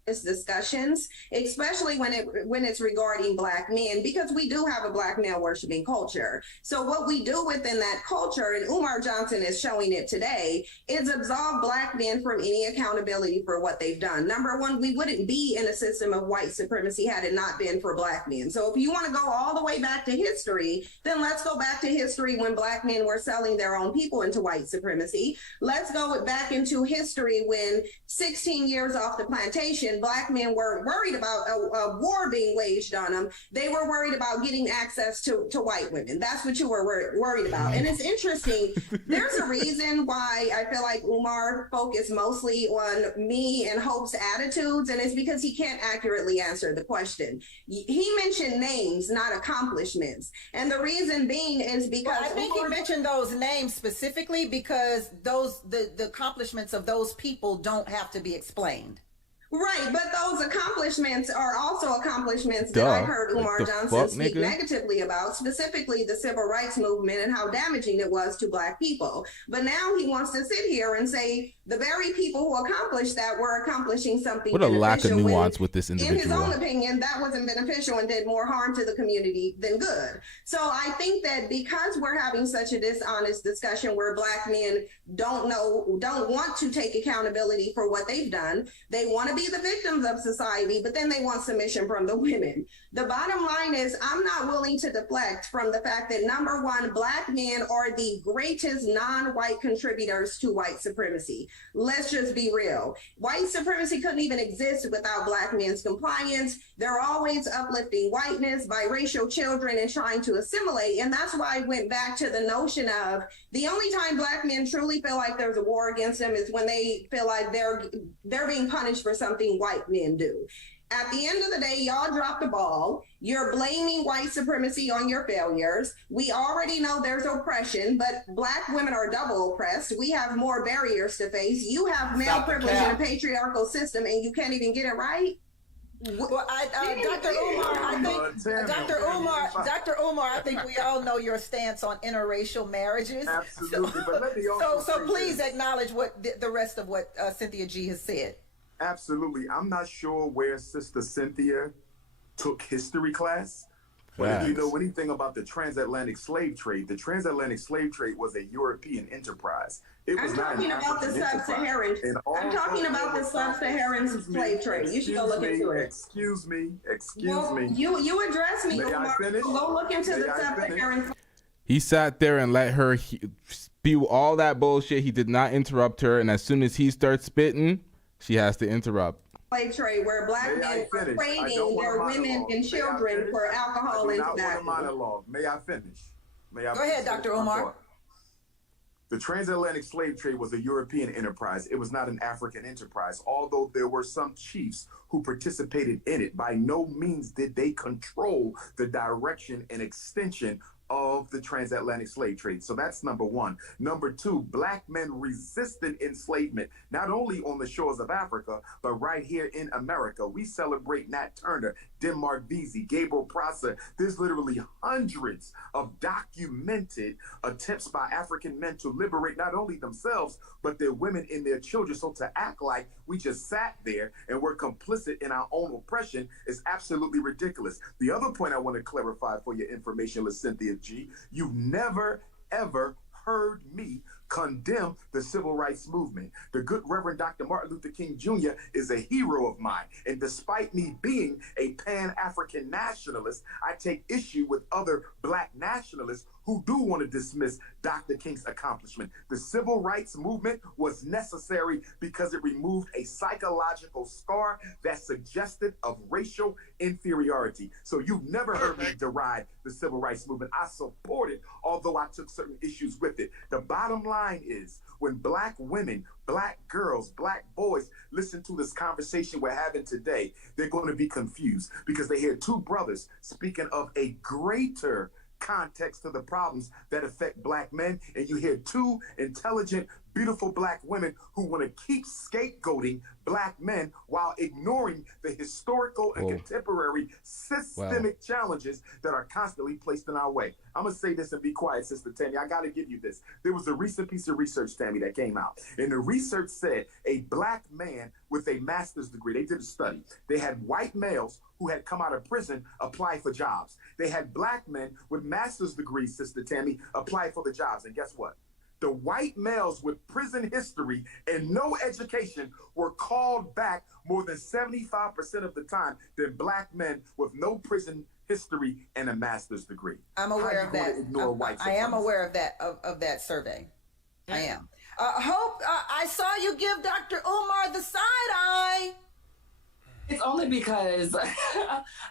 Discussions, especially when it's regarding Black men, because we do have a Black male worshiping culture. So what we do within that culture, and Umar Johnson is showing it today, is absolve Black men from any accountability for what they've done. Number one, we wouldn't be in a system of white supremacy had it not been for Black men. So if you want to go all the way back to history, then let's go back to history when Black men were selling their own people into white supremacy. Let's go back into history when 16 years off the plantation, Black men weren't worried about a war being waged on them. They were worried about getting access to white women. That's what you were worried about. And it's interesting. There's a reason why I feel like Umar focused mostly on me and Hope's attitudes, and it's because he can't accurately answer the question. He mentioned names, not accomplishments. And the reason being is because I think he mentioned those names specifically because the accomplishments of those people don't have to be explained. Right, but those accomplishments are also accomplishments that I heard Umar Johnson speak negatively about, specifically the civil rights movement and how damaging it was to Black people. But now he wants to sit here and say the very people who accomplished that were accomplishing something What a lack of nuance with this individual. In his own opinion, that wasn't beneficial and did more harm to the community than good. So I think that because we're having such a dishonest discussion where Black men don't want to take accountability for what they've done, they want to be the victims of society, but then they want submission from the women. The bottom line is I'm not willing to deflect from the fact that number one, Black men are the greatest non-white contributors to white supremacy. Let's just be real. White supremacy couldn't even exist without Black men's compliance. They're always uplifting whiteness, biracial children, and trying to assimilate. And that's why I went back to the notion of the only time Black men truly feel like there's a war against them is when they feel like they're being punished for something white men do. At the end of the day, y'all dropped the ball. You're blaming white supremacy on your failures. We already know there's oppression, but Black women are double oppressed. We have more barriers to face. You have male privilege in a patriarchal system, and you can't even get it right. Well, Dr. Umar, I think we all know your stance on interracial marriages. Absolutely, but let me also so please acknowledge what the rest of what Cynthia G has said. Absolutely. I'm not sure where Sister Cynthia took history class. But if you know anything about the transatlantic slave trade, the transatlantic slave trade was a European enterprise. It was not an African enterprise. I'm talking about the sub-Saharan slave trade. You should go look into it. Excuse me. You address me. May I finish? Go look into the sub-Saharan. He sat there and let her spew all that bullshit. He did not interrupt her. And as soon as he starts spitting, she has to interrupt. Slave trade where Black men are trading their women and children for alcohol and tobacco. May I finish? Go ahead, Dr. Umar. The transatlantic slave trade was a European enterprise. It was not an African enterprise. Although there were some chiefs who participated in it, by no means did they control the direction and extension of the transatlantic slave trade. So that's number one. Number two, Black men resisted enslavement, not only on the shores of Africa, but right here in America. We celebrate Nat Turner, Denmark Vesey, Gabriel Prosser. There's literally hundreds of documented attempts by African men to liberate not only themselves, but their women and their children. So to act like we just sat there and we're complicit in our own oppression is absolutely ridiculous. The other point I want to clarify for your information, Cynthia G. You've never, ever heard me condemn the civil rights movement. The good Reverend Dr. Martin Luther King Jr. is a hero of mine. And despite me being a Pan-African nationalist, I take issue with other Black nationalists who do want to dismiss Dr. King's accomplishment. The civil rights movement was necessary because it removed a psychological scar that suggested of racial inferiority. So you've never heard me deride the civil rights movement. I support it, although I took certain issues with it. The bottom line is, when Black women, Black girls, Black boys listen to this conversation we're having today, they're going to be confused because they hear two brothers speaking of a greater context to the problems that affect Black men, and you hear two intelligent, beautiful Black women who want to keep scapegoating Black men while ignoring the historical and contemporary systemic challenges that are constantly placed in our way. I'm going to say this and be quiet, Sister Tammy. I got to give you this. There was a recent piece of research, Tammy, that came out, and the research said a Black man with a master's degree, they did a study. They had white males who had come out of prison apply for jobs. They had Black men with master's degrees, Sister Tammy, apply for the jobs. And guess what? The white males with prison history and no education were called back more than 75% of the time than Black men with no prison history and a master's degree. I'm aware of that. I am aware of that of that survey. I am. Hope, I saw you give Dr. Umar the side eye. It's only because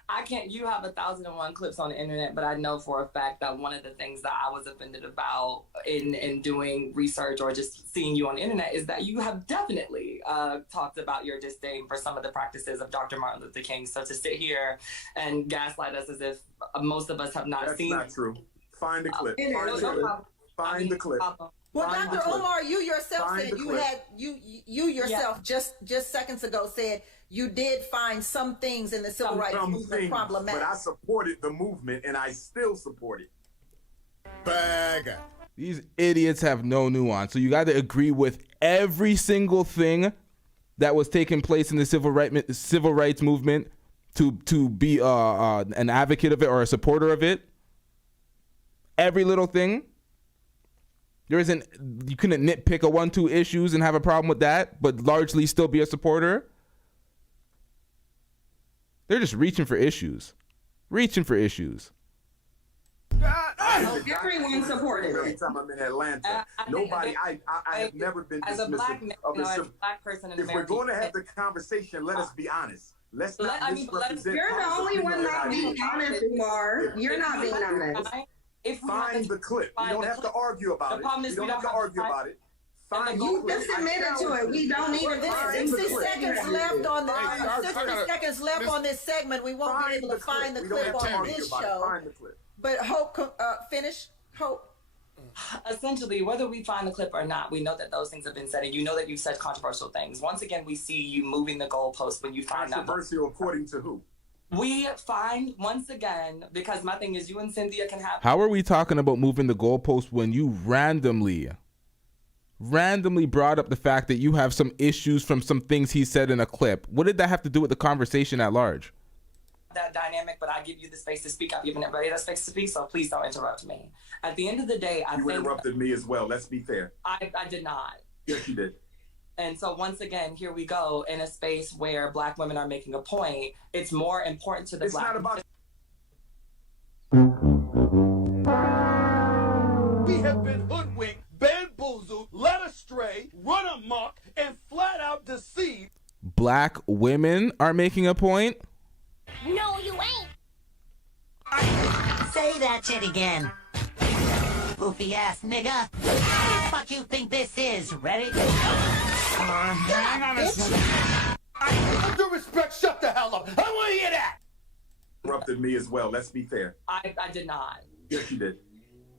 I can't, you have 1,001 clips on the internet, but I know for a fact that one of the things that I was offended about in doing research or just seeing you on the internet is that you have definitely talked about your disdain for some of the practices of Dr. Martin Luther King. So to sit here and gaslight us as if most of us have not seen. That's not true. Find the clip. Find the clip. Well, Dr. Omar, you yourself said you had you yourself just seconds ago said you did find some things in the civil rights movement problematic. But I supported the movement, and I still support it. Bag. These idiots have no nuance. So you got to agree with every single thing that was taking place in the civil rights movement to be an advocate of it or a supporter of it. Every little thing. You couldn't nitpick a 1-2 issues and have a problem with that, but largely still be a supporter. They're just reaching for issues. Everyone supported Every it. time I'm in Atlanta, I have never been as a Black man, of the as a Black person in If we're going to have the conversation, let us be honest. Let's not misrepresent. You're the only one not being honest, Umar. You're not being honest. Find the clip. You don't have to argue about it. You don't have to argue about it. You just admitted to it. We don't need There's 60 seconds left on the 60 seconds left on this segment. We won't be able to find the clip on this show. But Hope, finish. Hope. Essentially, whether we find the clip or not, we know that those things have been said, and you know that you've said controversial things. Once again, we see you moving the goalpost when you find that. Controversial according to who? We find, once again, because my thing is you and Cynthia can have... How are we talking about moving the goalpost when you randomly brought up the fact that you have some issues from some things he said in a clip? What did that have to do with the conversation at large? That dynamic, but I give you the space to speak. I've given everybody that space to speak, so please don't interrupt me. At the end of the day, You interrupted me as well. Let's be fair. I did not. Yes, you did. And so once again, here we go in a space where Black women are making a point. It's more important to the It's Black... not about... We have been hoodwinked, bamboozled, led astray, run amok, and flat out deceived. Black women are making a point? No, you ain't. Say that shit again. Goofy ass nigga. What the fuck you think this is? Ready? Come on, hang on a second. With due respect, shut the hell up. I want to hear that. Interrupted me as well. Let's be fair. I did not. Yes, you did.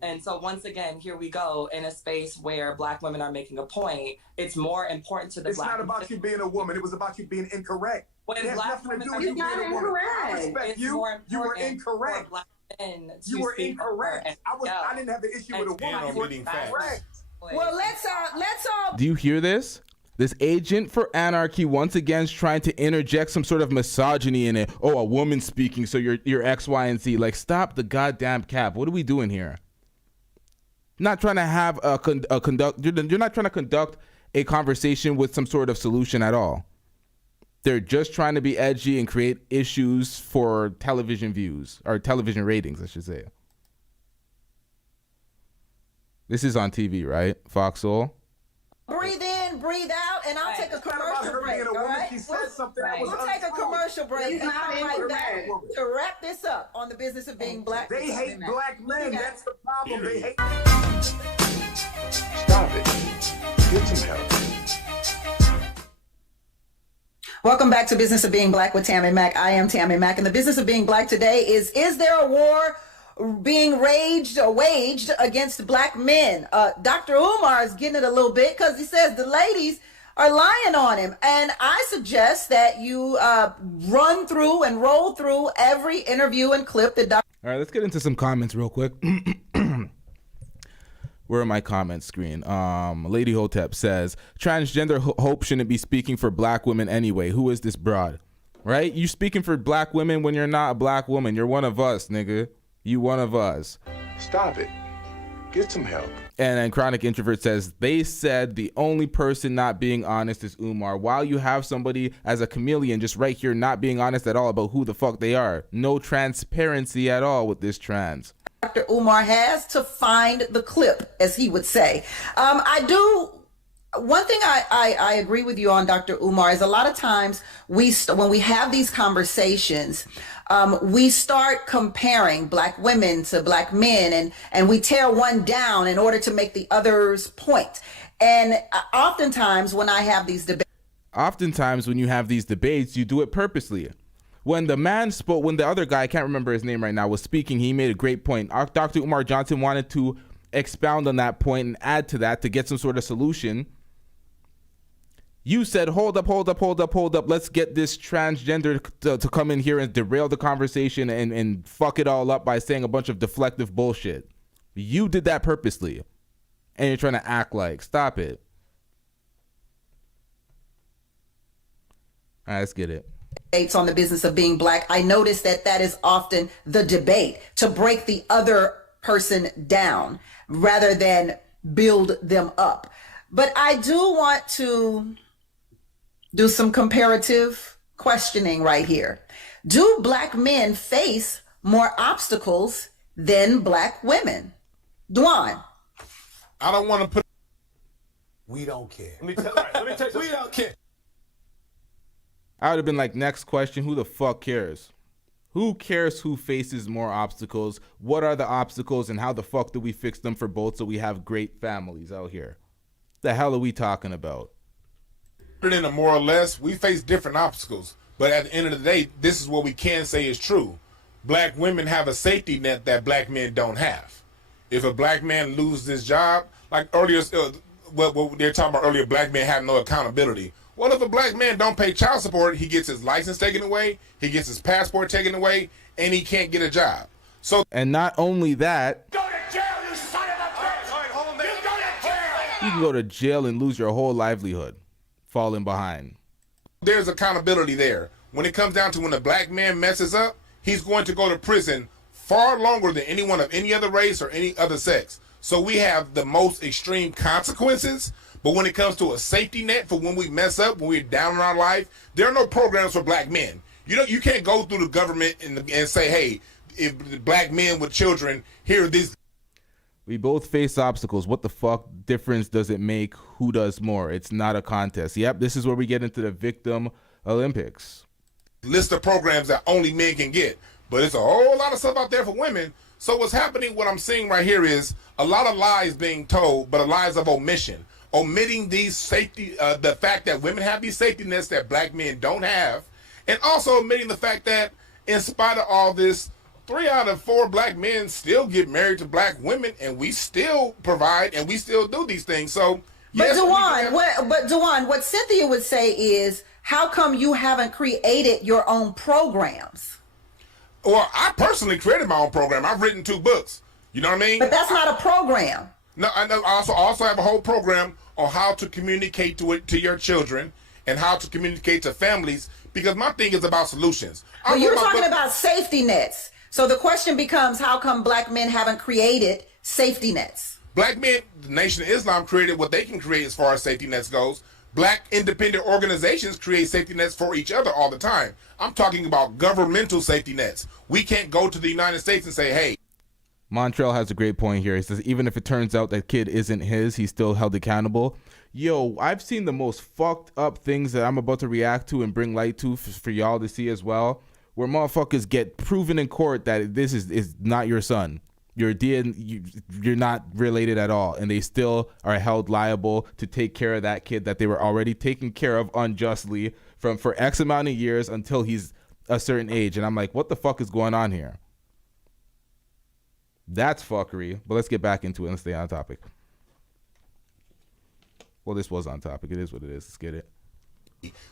And so once again, here we go in a space where Black women are making a point. It's more important to the It's Black... not about you being a woman. It was about you being incorrect. When it has Black nothing to do women with you are being a being woman. I incorrect. respect It's you. more You were important incorrect. for Black men to You were speak incorrect. for I didn't have the issue with a woman. You were incorrect. Well, let's all Do you hear this? This agent for anarchy once again is trying to interject some sort of misogyny in it. Oh, a woman speaking, so you're X, Y, and Z. Like, stop the goddamn cap. What are we doing here? Not trying to have a conduct. You're not trying to conduct a conversation with some sort of solution at all. They're just trying to be edgy and create issues for television views, or television ratings, I should say. This is on TV, right? Foxhole. Breathe in, breathe out, and I'll take a commercial break. All right? We'll take a commercial break and come right back to wrap this up on the business of being black. They hate black men. That's the problem. They hate. Stop it. Get some help. Welcome back to Business of Being Black with Tammy Mack. I am Tammy Mack, and the business of being black today is there a war being waged against black men? Dr. Umar is getting it a little bit because he says the ladies are lying on him. And I suggest that you run through and roll through every interview and clip that Dr. All right, let's get into some comments real quick. Where are my comment screen? Lady Hotep says, transgender Hope shouldn't be speaking for black women anyway. Who is this broad? Right? You speaking for black women when you're not a black woman. You're one of us, nigga. You one of us. Stop it. Get some help. And then Chronic Introvert says, they said the only person not being honest is Umar. While you have somebody as a chameleon just right here not being honest at all about who the fuck they are. No transparency at all with this trans. Dr. Umar has to find the clip, as he would say. One thing I agree with you on, Dr. Umar, is a lot of times when we have these conversations, we start comparing black women to black men, and we tear one down in order to make the other's point. And oftentimes when I have these debates, when you have these debates, you do it purposely. When the man spoke, when the other guy, I can't remember his name right now, was speaking, he made a great point. Dr. Umar Johnson wanted to expound on that point and add to that to get some sort of solution. You said, hold up. Let's get this transgender to come in here and derail the conversation and fuck it all up by saying a bunch of deflective bullshit. You did that purposely. And you're trying to act like, stop it. All right, let's get it. On the business of being black, I notice that is often the debate, to break the other person down rather than build them up. But I do want to do some comparative questioning right here. Do black men face more obstacles than black women? Dwan. I don't want to put. We don't care. Let me tell you, we don't care. I would have been like, next question, who the fuck cares? Who cares who faces more obstacles? What are the obstacles and how the fuck do we fix them for both so we have great families out here? The hell are we talking about? In a more or less, we face different obstacles. But at the end of the day, this is what we can say is true. Black women have a safety net that black men don't have. If a black man loses his job, like earlier, what they're talking about earlier, black men have no accountability. Well, if a black man don't pay child support, he gets his license taken away, he gets his passport taken away, and he can't get a job. So, and not only that, Go to jail, you son of a bitch! Hold on, you go to jail! You can go to jail and lose your whole livelihood, falling behind. There's accountability there. When it comes down to when a black man messes up, he's going to go to prison far longer than anyone of any other race or any other sex. So we have the most extreme consequences. But when it comes to a safety net for when we mess up, when we're down in our life, there are no programs for black men. You can't go through the government and say, hey, if black men with children, here are these. We both face obstacles. What the fuck difference does it make? Who does more? It's not a contest. Yep, this is where we get into the victim Olympics. List of programs that only men can get. But it's a whole lot of stuff out there for women. So what's happening, what I'm seeing right here is a lot of lies being told, but lies of omission. Omitting these safety, the fact that women have these safety nets that black men don't have, and also omitting the fact that in spite of all this, 3 out of 4 black men still get married to black women, and we still provide and we still do these things. So, yes, but Dewan, what Cynthia would say is, how come you haven't created your own programs? Well, I personally created my own program. I've written 2 books. You know what I mean? But that's not a program. No, I know. I also have a whole program on how to communicate to your children and how to communicate to families, because my thing is about solutions. But you're talking about safety nets. So the question becomes, how come black men haven't created safety nets? Black men, the Nation of Islam created what they can create as far as safety nets goes. Black independent organizations create safety nets for each other all the time. I'm talking about governmental safety nets. We can't go to the United States and say, hey. Montrell has a great point here. He says, even if it turns out that kid isn't his, he's still held accountable. Yo, I've seen the most fucked up things that I'm about to react to and bring light to for y'all to see as well, where motherfuckers get proven in court that this is not your son. You're not related at all, and they still are held liable to take care of that kid that they were already taking care of unjustly for X amount of years until he's a certain age. And I'm like, what the fuck is going on here? That's fuckery. But let's get back into it and stay on topic. Well, this was on topic. It is what it is. Let's get it.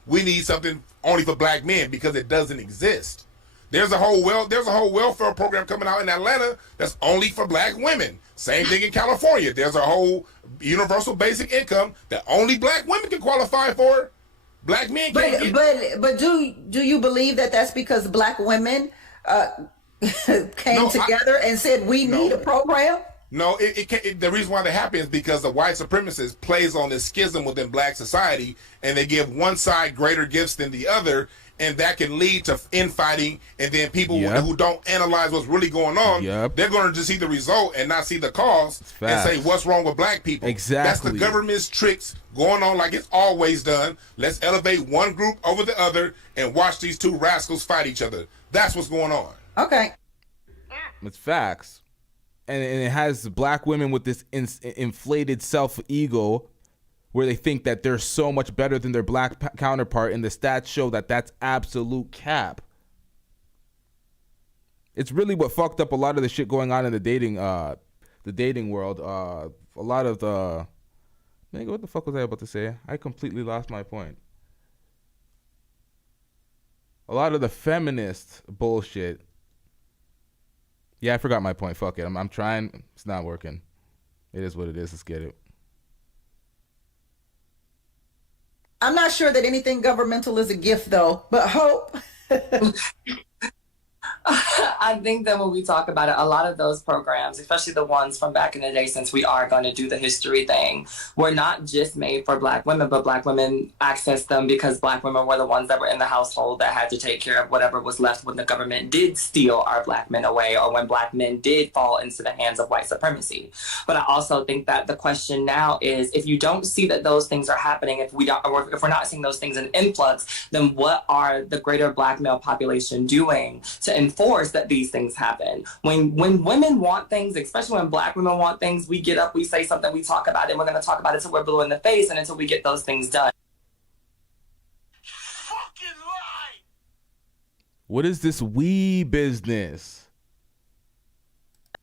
We need something only for black men because it doesn't exist. There's a whole welfare program coming out in Atlanta that's only for black women. Same thing in California. There's a whole universal basic income that only black women can qualify for. Black men can't get. But do you believe that that's because black women came together and said we need a program? No, the reason why that happens is because the white supremacist plays on this schism within black society, and they give one side greater gifts than the other, and that can lead to infighting, and then people who don't analyze what's really going on, they're going to just see the result and not see the cause and say, what's wrong with black people? Exactly. That's the government's tricks going on like it's always done. Let's elevate one group over the other and watch these two rascals fight each other. That's what's going on. Okay. It's facts. And it has black women with this inflated self-ego where they think that they're so much better than their black counterpart, and the stats show that that's absolute cap. It's really what fucked up a lot of the shit going on in the dating world. A lot of the... Nigga, what the fuck was I about to say? I completely lost my point. A lot of the feminist bullshit. Yeah, I forgot my point. Fuck it. I'm trying. It's not working. It is what it is. Let's get it. I'm not sure that anything governmental is a gift, though, but hope. I think that when we talk about it, a lot of those programs, especially the ones from back in the day, since we are going to do the history thing, were not just made for black women, but black women accessed them because black women were the ones that were in the household that had to take care of whatever was left when the government did steal our black men away, or when black men did fall into the hands of white supremacy. But I also think that the question now is, if you don't see that those things are happening, if we're not seeing those things in influx, then what are the greater black male population doing to enforce that these things happen? When women want things, especially when black women want things, we get up, we say something, we talk about it, and we're going to talk about it till we're blue in the face and until we get those things done. Fucking lie! What is this we business?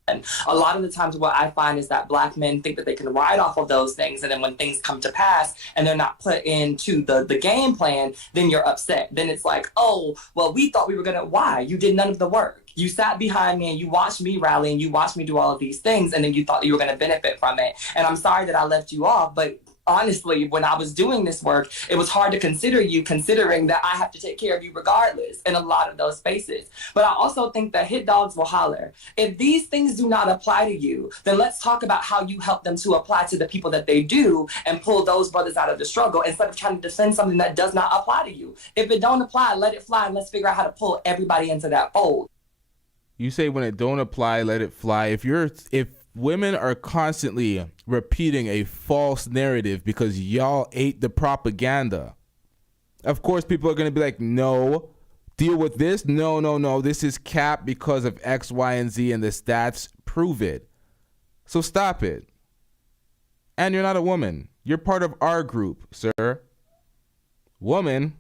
And a lot of the times what I find is that black men think that they can ride off of those things, and then when things come to pass and they're not put into the game plan, then you're upset. Then it's like, oh, well, we thought we were going to, why? You did none of the work. You sat behind me and you watched me rally and you watched me do all of these things, and then you thought you were going to benefit from it. And I'm sorry that I left you off, but honestly, when I was doing this work, it was hard to consider you, considering that I have to take care of you regardless in a lot of those spaces. But I also think that hit dogs will holler. If these things do not apply to you, then let's talk about how you help them to apply to the people that they do, and pull those brothers out of the struggle instead of trying to defend something that does not apply to you. If it don't apply, let it fly, and let's figure out how to pull everybody into that fold. You say when it don't apply, let it fly. If women are constantly repeating a false narrative because y'all ate the propaganda, of course people are going to be like, no, deal with this. No, this is cap because of X, Y, and Z, and the stats prove it. So stop it. And you're not a woman. You're part of our group, sir. Woman,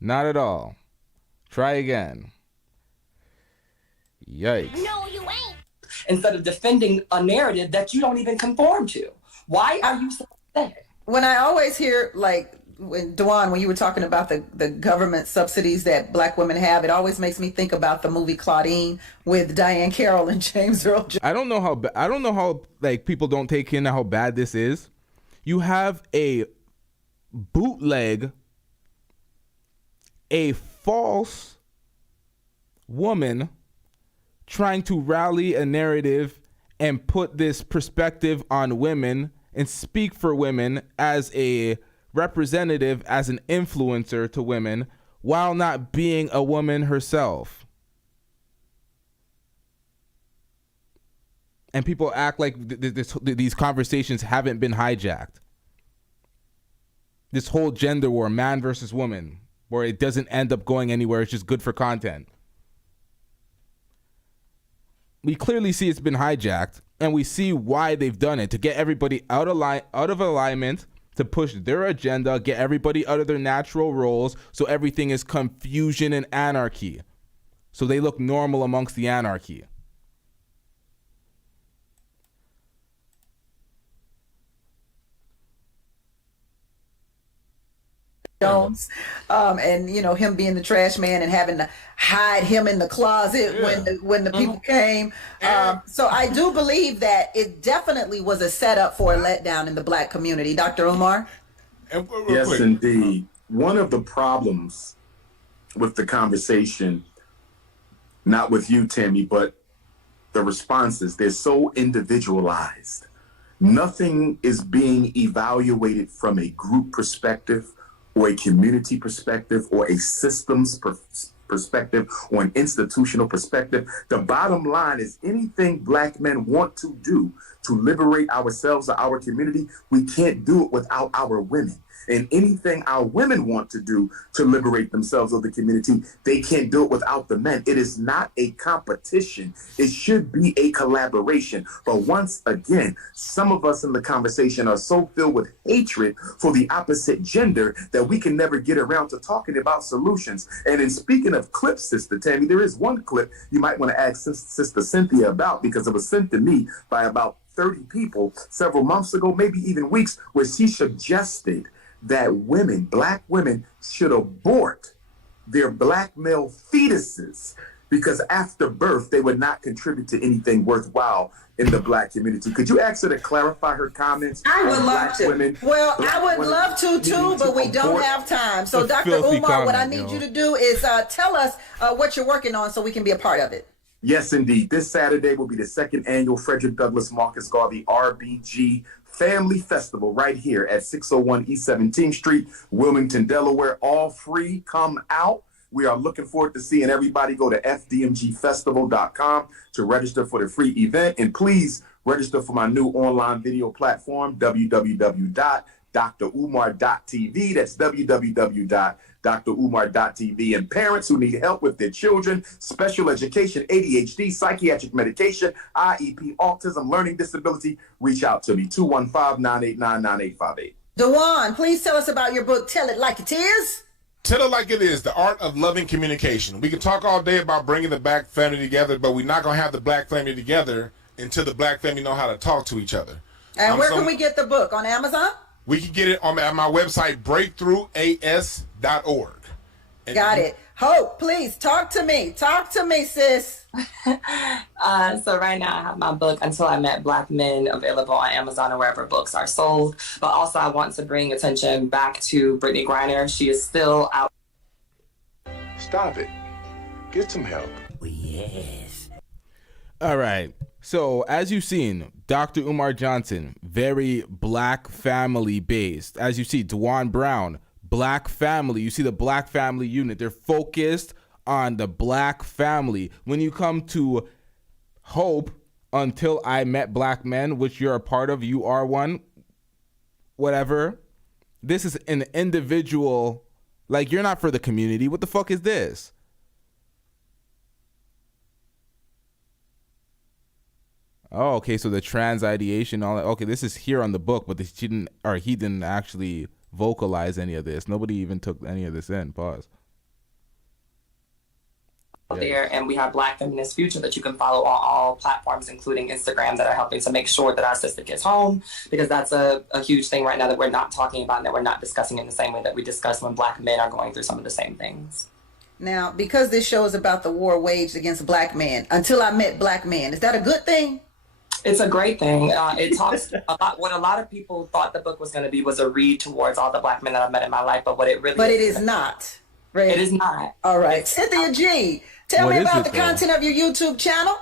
not at all. Try again. Yikes. No, you ain't. Instead of defending a narrative that you don't even conform to. Why are you so upset? When I always hear like Dewan, when you were talking about the government subsidies that black women have, it always makes me think about the movie Claudine with Diane Carroll and James Earl Jones. I don't know how like people don't take in how bad this is. You have a bootleg, a false woman trying to rally a narrative and put this perspective on women and speak for women as a representative, as an influencer to women, while not being a woman herself. And people act like these conversations haven't been hijacked. This whole gender war, man versus woman, where it doesn't end up going anywhere, it's just good for content. We clearly see it's been hijacked, and we see why they've done it, to get everybody out of alignment, to push their agenda, get everybody out of their natural roles, so everything is confusion and anarchy. So they look normal amongst the anarchy. Jones, and him being the trash man and having to hide him in the closet when the people came. So I do believe that it definitely was a setup for a letdown in the black community. Dr. Umar? Yes, indeed. One of the problems with the conversation, not with you, Tammy, but the responses, they're so individualized. Nothing is being evaluated from a group perspective, or a community perspective, or a systems perspective, or an institutional perspective. The bottom line is anything black men want to do to liberate ourselves or our community, we can't do it without our women. And anything our women want to do to liberate themselves or the community, they can't do it without the men. It is not a competition. It should be a collaboration. But once again, some of us in the conversation are so filled with hatred for the opposite gender that we can never get around to talking about solutions. And in speaking of clips, Sister Tammy, there is one clip you might want to ask Sister Cynthia about, because it was sent to me by about 30 people several months ago, maybe even weeks, where she suggested that women, black women, should abort their black male fetuses because after birth, they would not contribute to anything worthwhile in the black community. Could you ask her to clarify her comments? I would love to. Women, I would love to too, but we don't have time. So Dr. Umar, what I need you to do is tell us what you're working on so we can be a part of it. Yes, indeed. This Saturday will be the second annual Frederick Douglass Marcus Garvey RBG Family Festival right here at 601 East 17th Street, Wilmington, Delaware. All free. Come out. We are looking forward to seeing everybody. Go to fdmgfestival.com to register for the free event. And please register for my new online video platform, www.drumar.tv. That's www.drumar.tv. And parents who need help with their children, special education, ADHD, psychiatric medication, IEP, autism, learning disability, reach out to me, 215-989-9858. Dewan, please tell us about your book, Tell It Like It Is. Tell it like it is, the art of loving communication. We can talk all day about bringing the black family together, but we're not going to have the black family together until the black family know how to talk to each other. And where can we get the book? On Amazon? We can get it on my website, breakthroughas.org. Got it. Hope, please talk to me. Talk to me, sis. So right now I have my book, Until I Met Black Men, available on Amazon or wherever books are sold. But also I want to bring attention back to Brittany Griner. She is still out. Stop it. Get some help. Yes. All right. So as you've seen, Dr. Umar Johnson, very black family based. As you see, Dewan Brown, black family. You see the black family unit. They're focused on the black family. When you come to Hope, Until I Met Black Men, which you're a part of, you are one, whatever. This is an individual, like, you're not for the community. What the fuck is this? Oh, okay, so the trans ideation, all that. Okay, this is here on the book, but he didn't actually vocalize any of this. Nobody even took any of this in. Pause. there, and we have Black Feminist Future that you can follow on all platforms, including Instagram, that are helping to make sure that our sister gets home, because that's a huge thing right now that we're not talking about and that we're not discussing in the same way that we discuss when Black men are going through some of the same things. Now, because this show is about the war waged against Black men, until I met Black men, is that a good thing? It's a great thing. It talks about what a lot of people thought the book was going to be was a read towards all the Black men that I've met in my life, but what it really But it is not. Right? It is not. All right. Cynthia G, tell me about the content of your YouTube channel.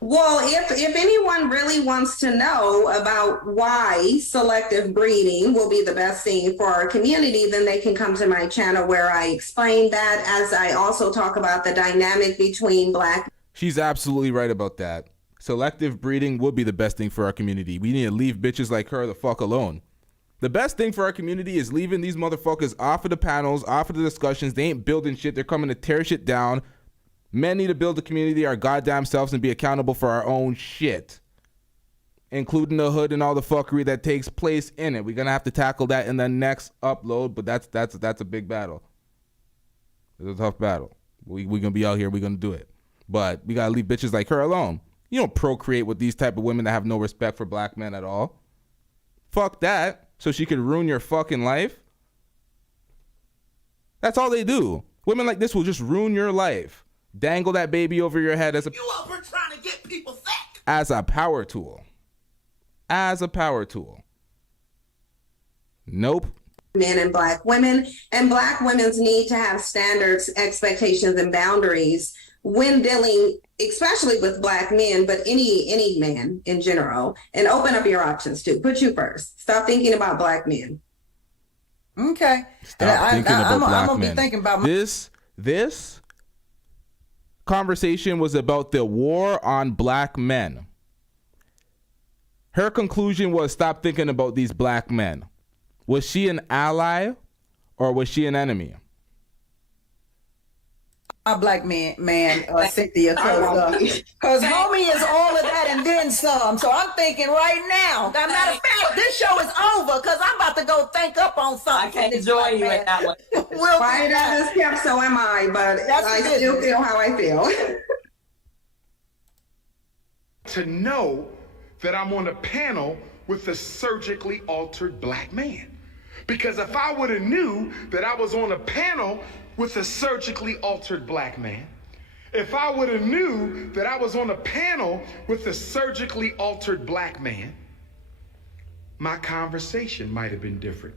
Well, if anyone really wants to know about why selective breeding will be the best thing for our community, then they can come to my channel where I explain that, as I also talk about the dynamic between Black. She's absolutely right about that. Selective breeding would be the best thing for our community. We need to leave bitches like her the fuck alone. The best thing for our community is leaving these motherfuckers off of the panels, off of the discussions. They ain't building shit. They're coming to tear shit down. Men need to build the community our goddamn selves and be accountable for our own shit, including the hood and all the fuckery that takes place in it. We're gonna have to tackle that in the next upload, but that's a big battle. It's a tough battle. We're gonna be out here. We're gonna do it, but we gotta leave bitches like her alone. You don't procreate with these type of women that have no respect for Black men at all. Fuck that. So she could ruin your fucking life. That's all they do. Women like this will just ruin your life. Dangle that baby over your head as a trying to get people sick. As a power tool. As a power tool. Nope. Men and Black women, and Black women's need to have standards, expectations, and boundaries when dealing, especially with Black men, but any man in general, and open up your options too. Put you first. Stop thinking about Black men. Okay. Stop thinking about Black I'm gonna men. be thinking about This conversation was about the war on Black men. Her conclusion was stop thinking about these Black men. Was she an ally or was she an enemy? my Black man, Cynthia, because homie is all of that and then some. So I'm thinking right now. As a matter of fact, this show is over because I'm about to go think up on something. I can't join you in that one. Well, quiet as kept, so am I, but I still feel how I feel. To know that I'm on a panel with a surgically altered Black man. Because if I would have knew that I was on a panel with a surgically altered Black man, if I would have knew that I was on a panel with a surgically altered Black man, my conversation might have been different.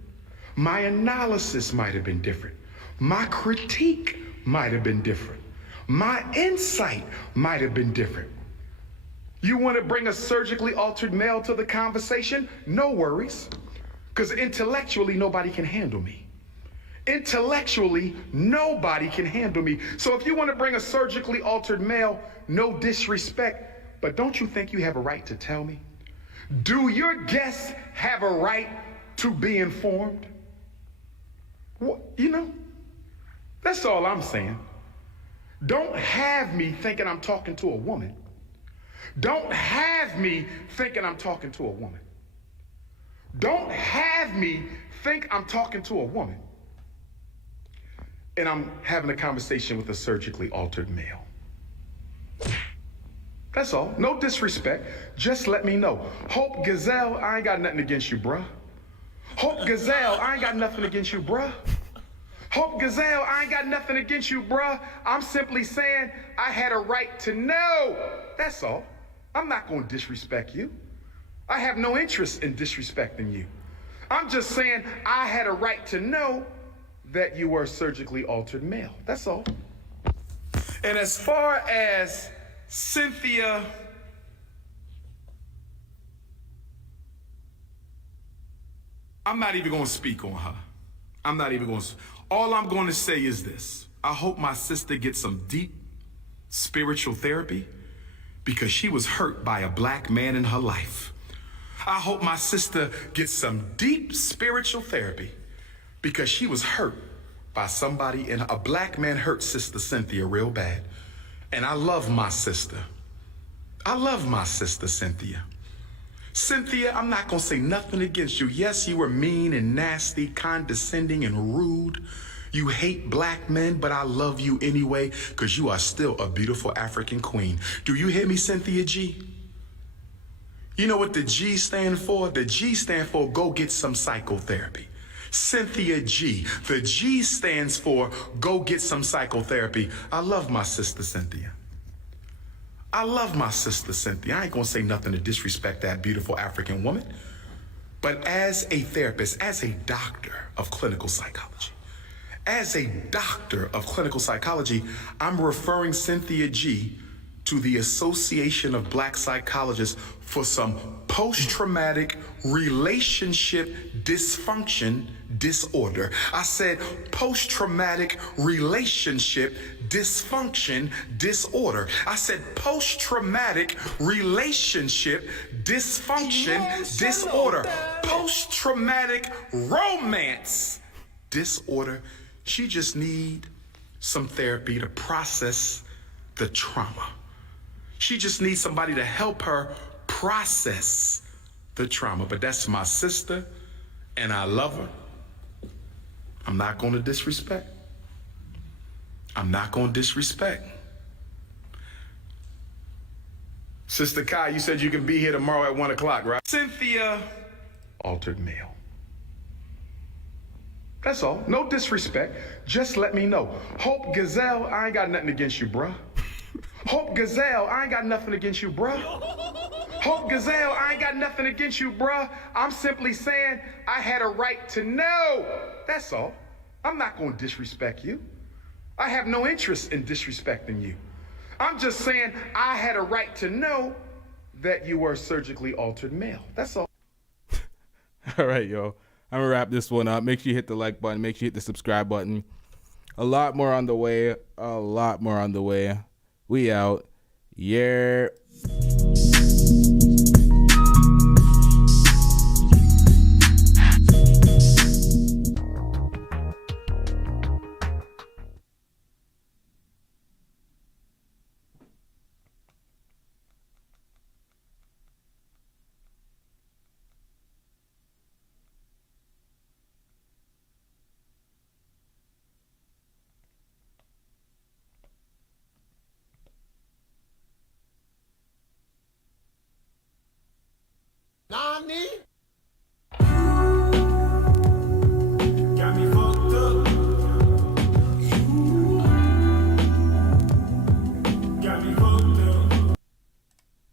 My analysis might have been different. My critique might have been different. My insight might have been different. You want to bring a surgically altered male to the conversation? No worries. Because intellectually, nobody can handle me. Intellectually, nobody can handle me. So if you want to bring a surgically altered male, no disrespect, but don't you think you have a right to tell me? Do your guests have a right to be informed? Well, you know, that's all I'm saying. Don't have me thinking I'm talking to a woman. Don't have me thinking I'm talking to a woman. Don't have me think I'm talking to a woman and I'm having a conversation with a surgically altered male. That's all. No disrespect. Just let me know. Hope Gazelle, I ain't got nothing against you, bruh. Hope Gazelle, I ain't got nothing against you, bruh. Hope Gazelle, I ain't got nothing against you, bruh. I'm simply saying I had a right to know. That's all. I'm not going to disrespect you. I have no interest in disrespecting you. I'm just saying I had a right to know that you were a surgically altered male. That's all. And as far as Cynthia, I'm not even going to speak on her. I'm not even going to. All I'm going to say is this. I hope my sister gets some deep spiritual therapy because she was hurt by a Black man in her life. I hope my sister gets some deep spiritual therapy because she was hurt by somebody, and a Black man hurt Sister Cynthia real bad. And I love my sister. I love my sister, Cynthia. Cynthia, I'm not gonna say nothing against you. Yes, you were mean and nasty, condescending and rude. You hate black men, but I love you anyway because you are still a beautiful African queen. Do you hear me, Cynthia G? You know what the G stand for? The G stand for go get some psychotherapy. Cynthia G. The G stands for go get some psychotherapy. I love my sister Cynthia. I love my sister Cynthia. I ain't gonna say nothing to disrespect that beautiful African woman. But as a therapist, as a doctor of clinical psychology, I'm referring Cynthia G to the Association of Black Psychologists for some post-traumatic relationship dysfunction disorder. I said post-traumatic relationship dysfunction disorder. I said post-traumatic relationship dysfunction disorder. Post-traumatic romance disorder. She just need some therapy to process the trauma. She just needs somebody to help her process the trauma. But that's my sister, and I love her. I'm not going to disrespect. Sister Kai, you said you can be here tomorrow at 1 o'clock, right? Cynthia, altered male. That's all. No disrespect. Just let me know. Hope Gazelle, I ain't got nothing against you, bruh. Hope Gazelle, I ain't got nothing against you, bruh. Hope Gazelle, I ain't got nothing against you, bruh. I'm simply saying I had a right to know. That's all. I'm not going to disrespect you. I have no interest in disrespecting you. I'm just saying I had a right to know that you were a surgically altered male. That's all. All right, yo. I'm going to wrap this one up. Make sure you hit the like button. Make sure you hit the subscribe button. A lot more on the way. We out. Yeah.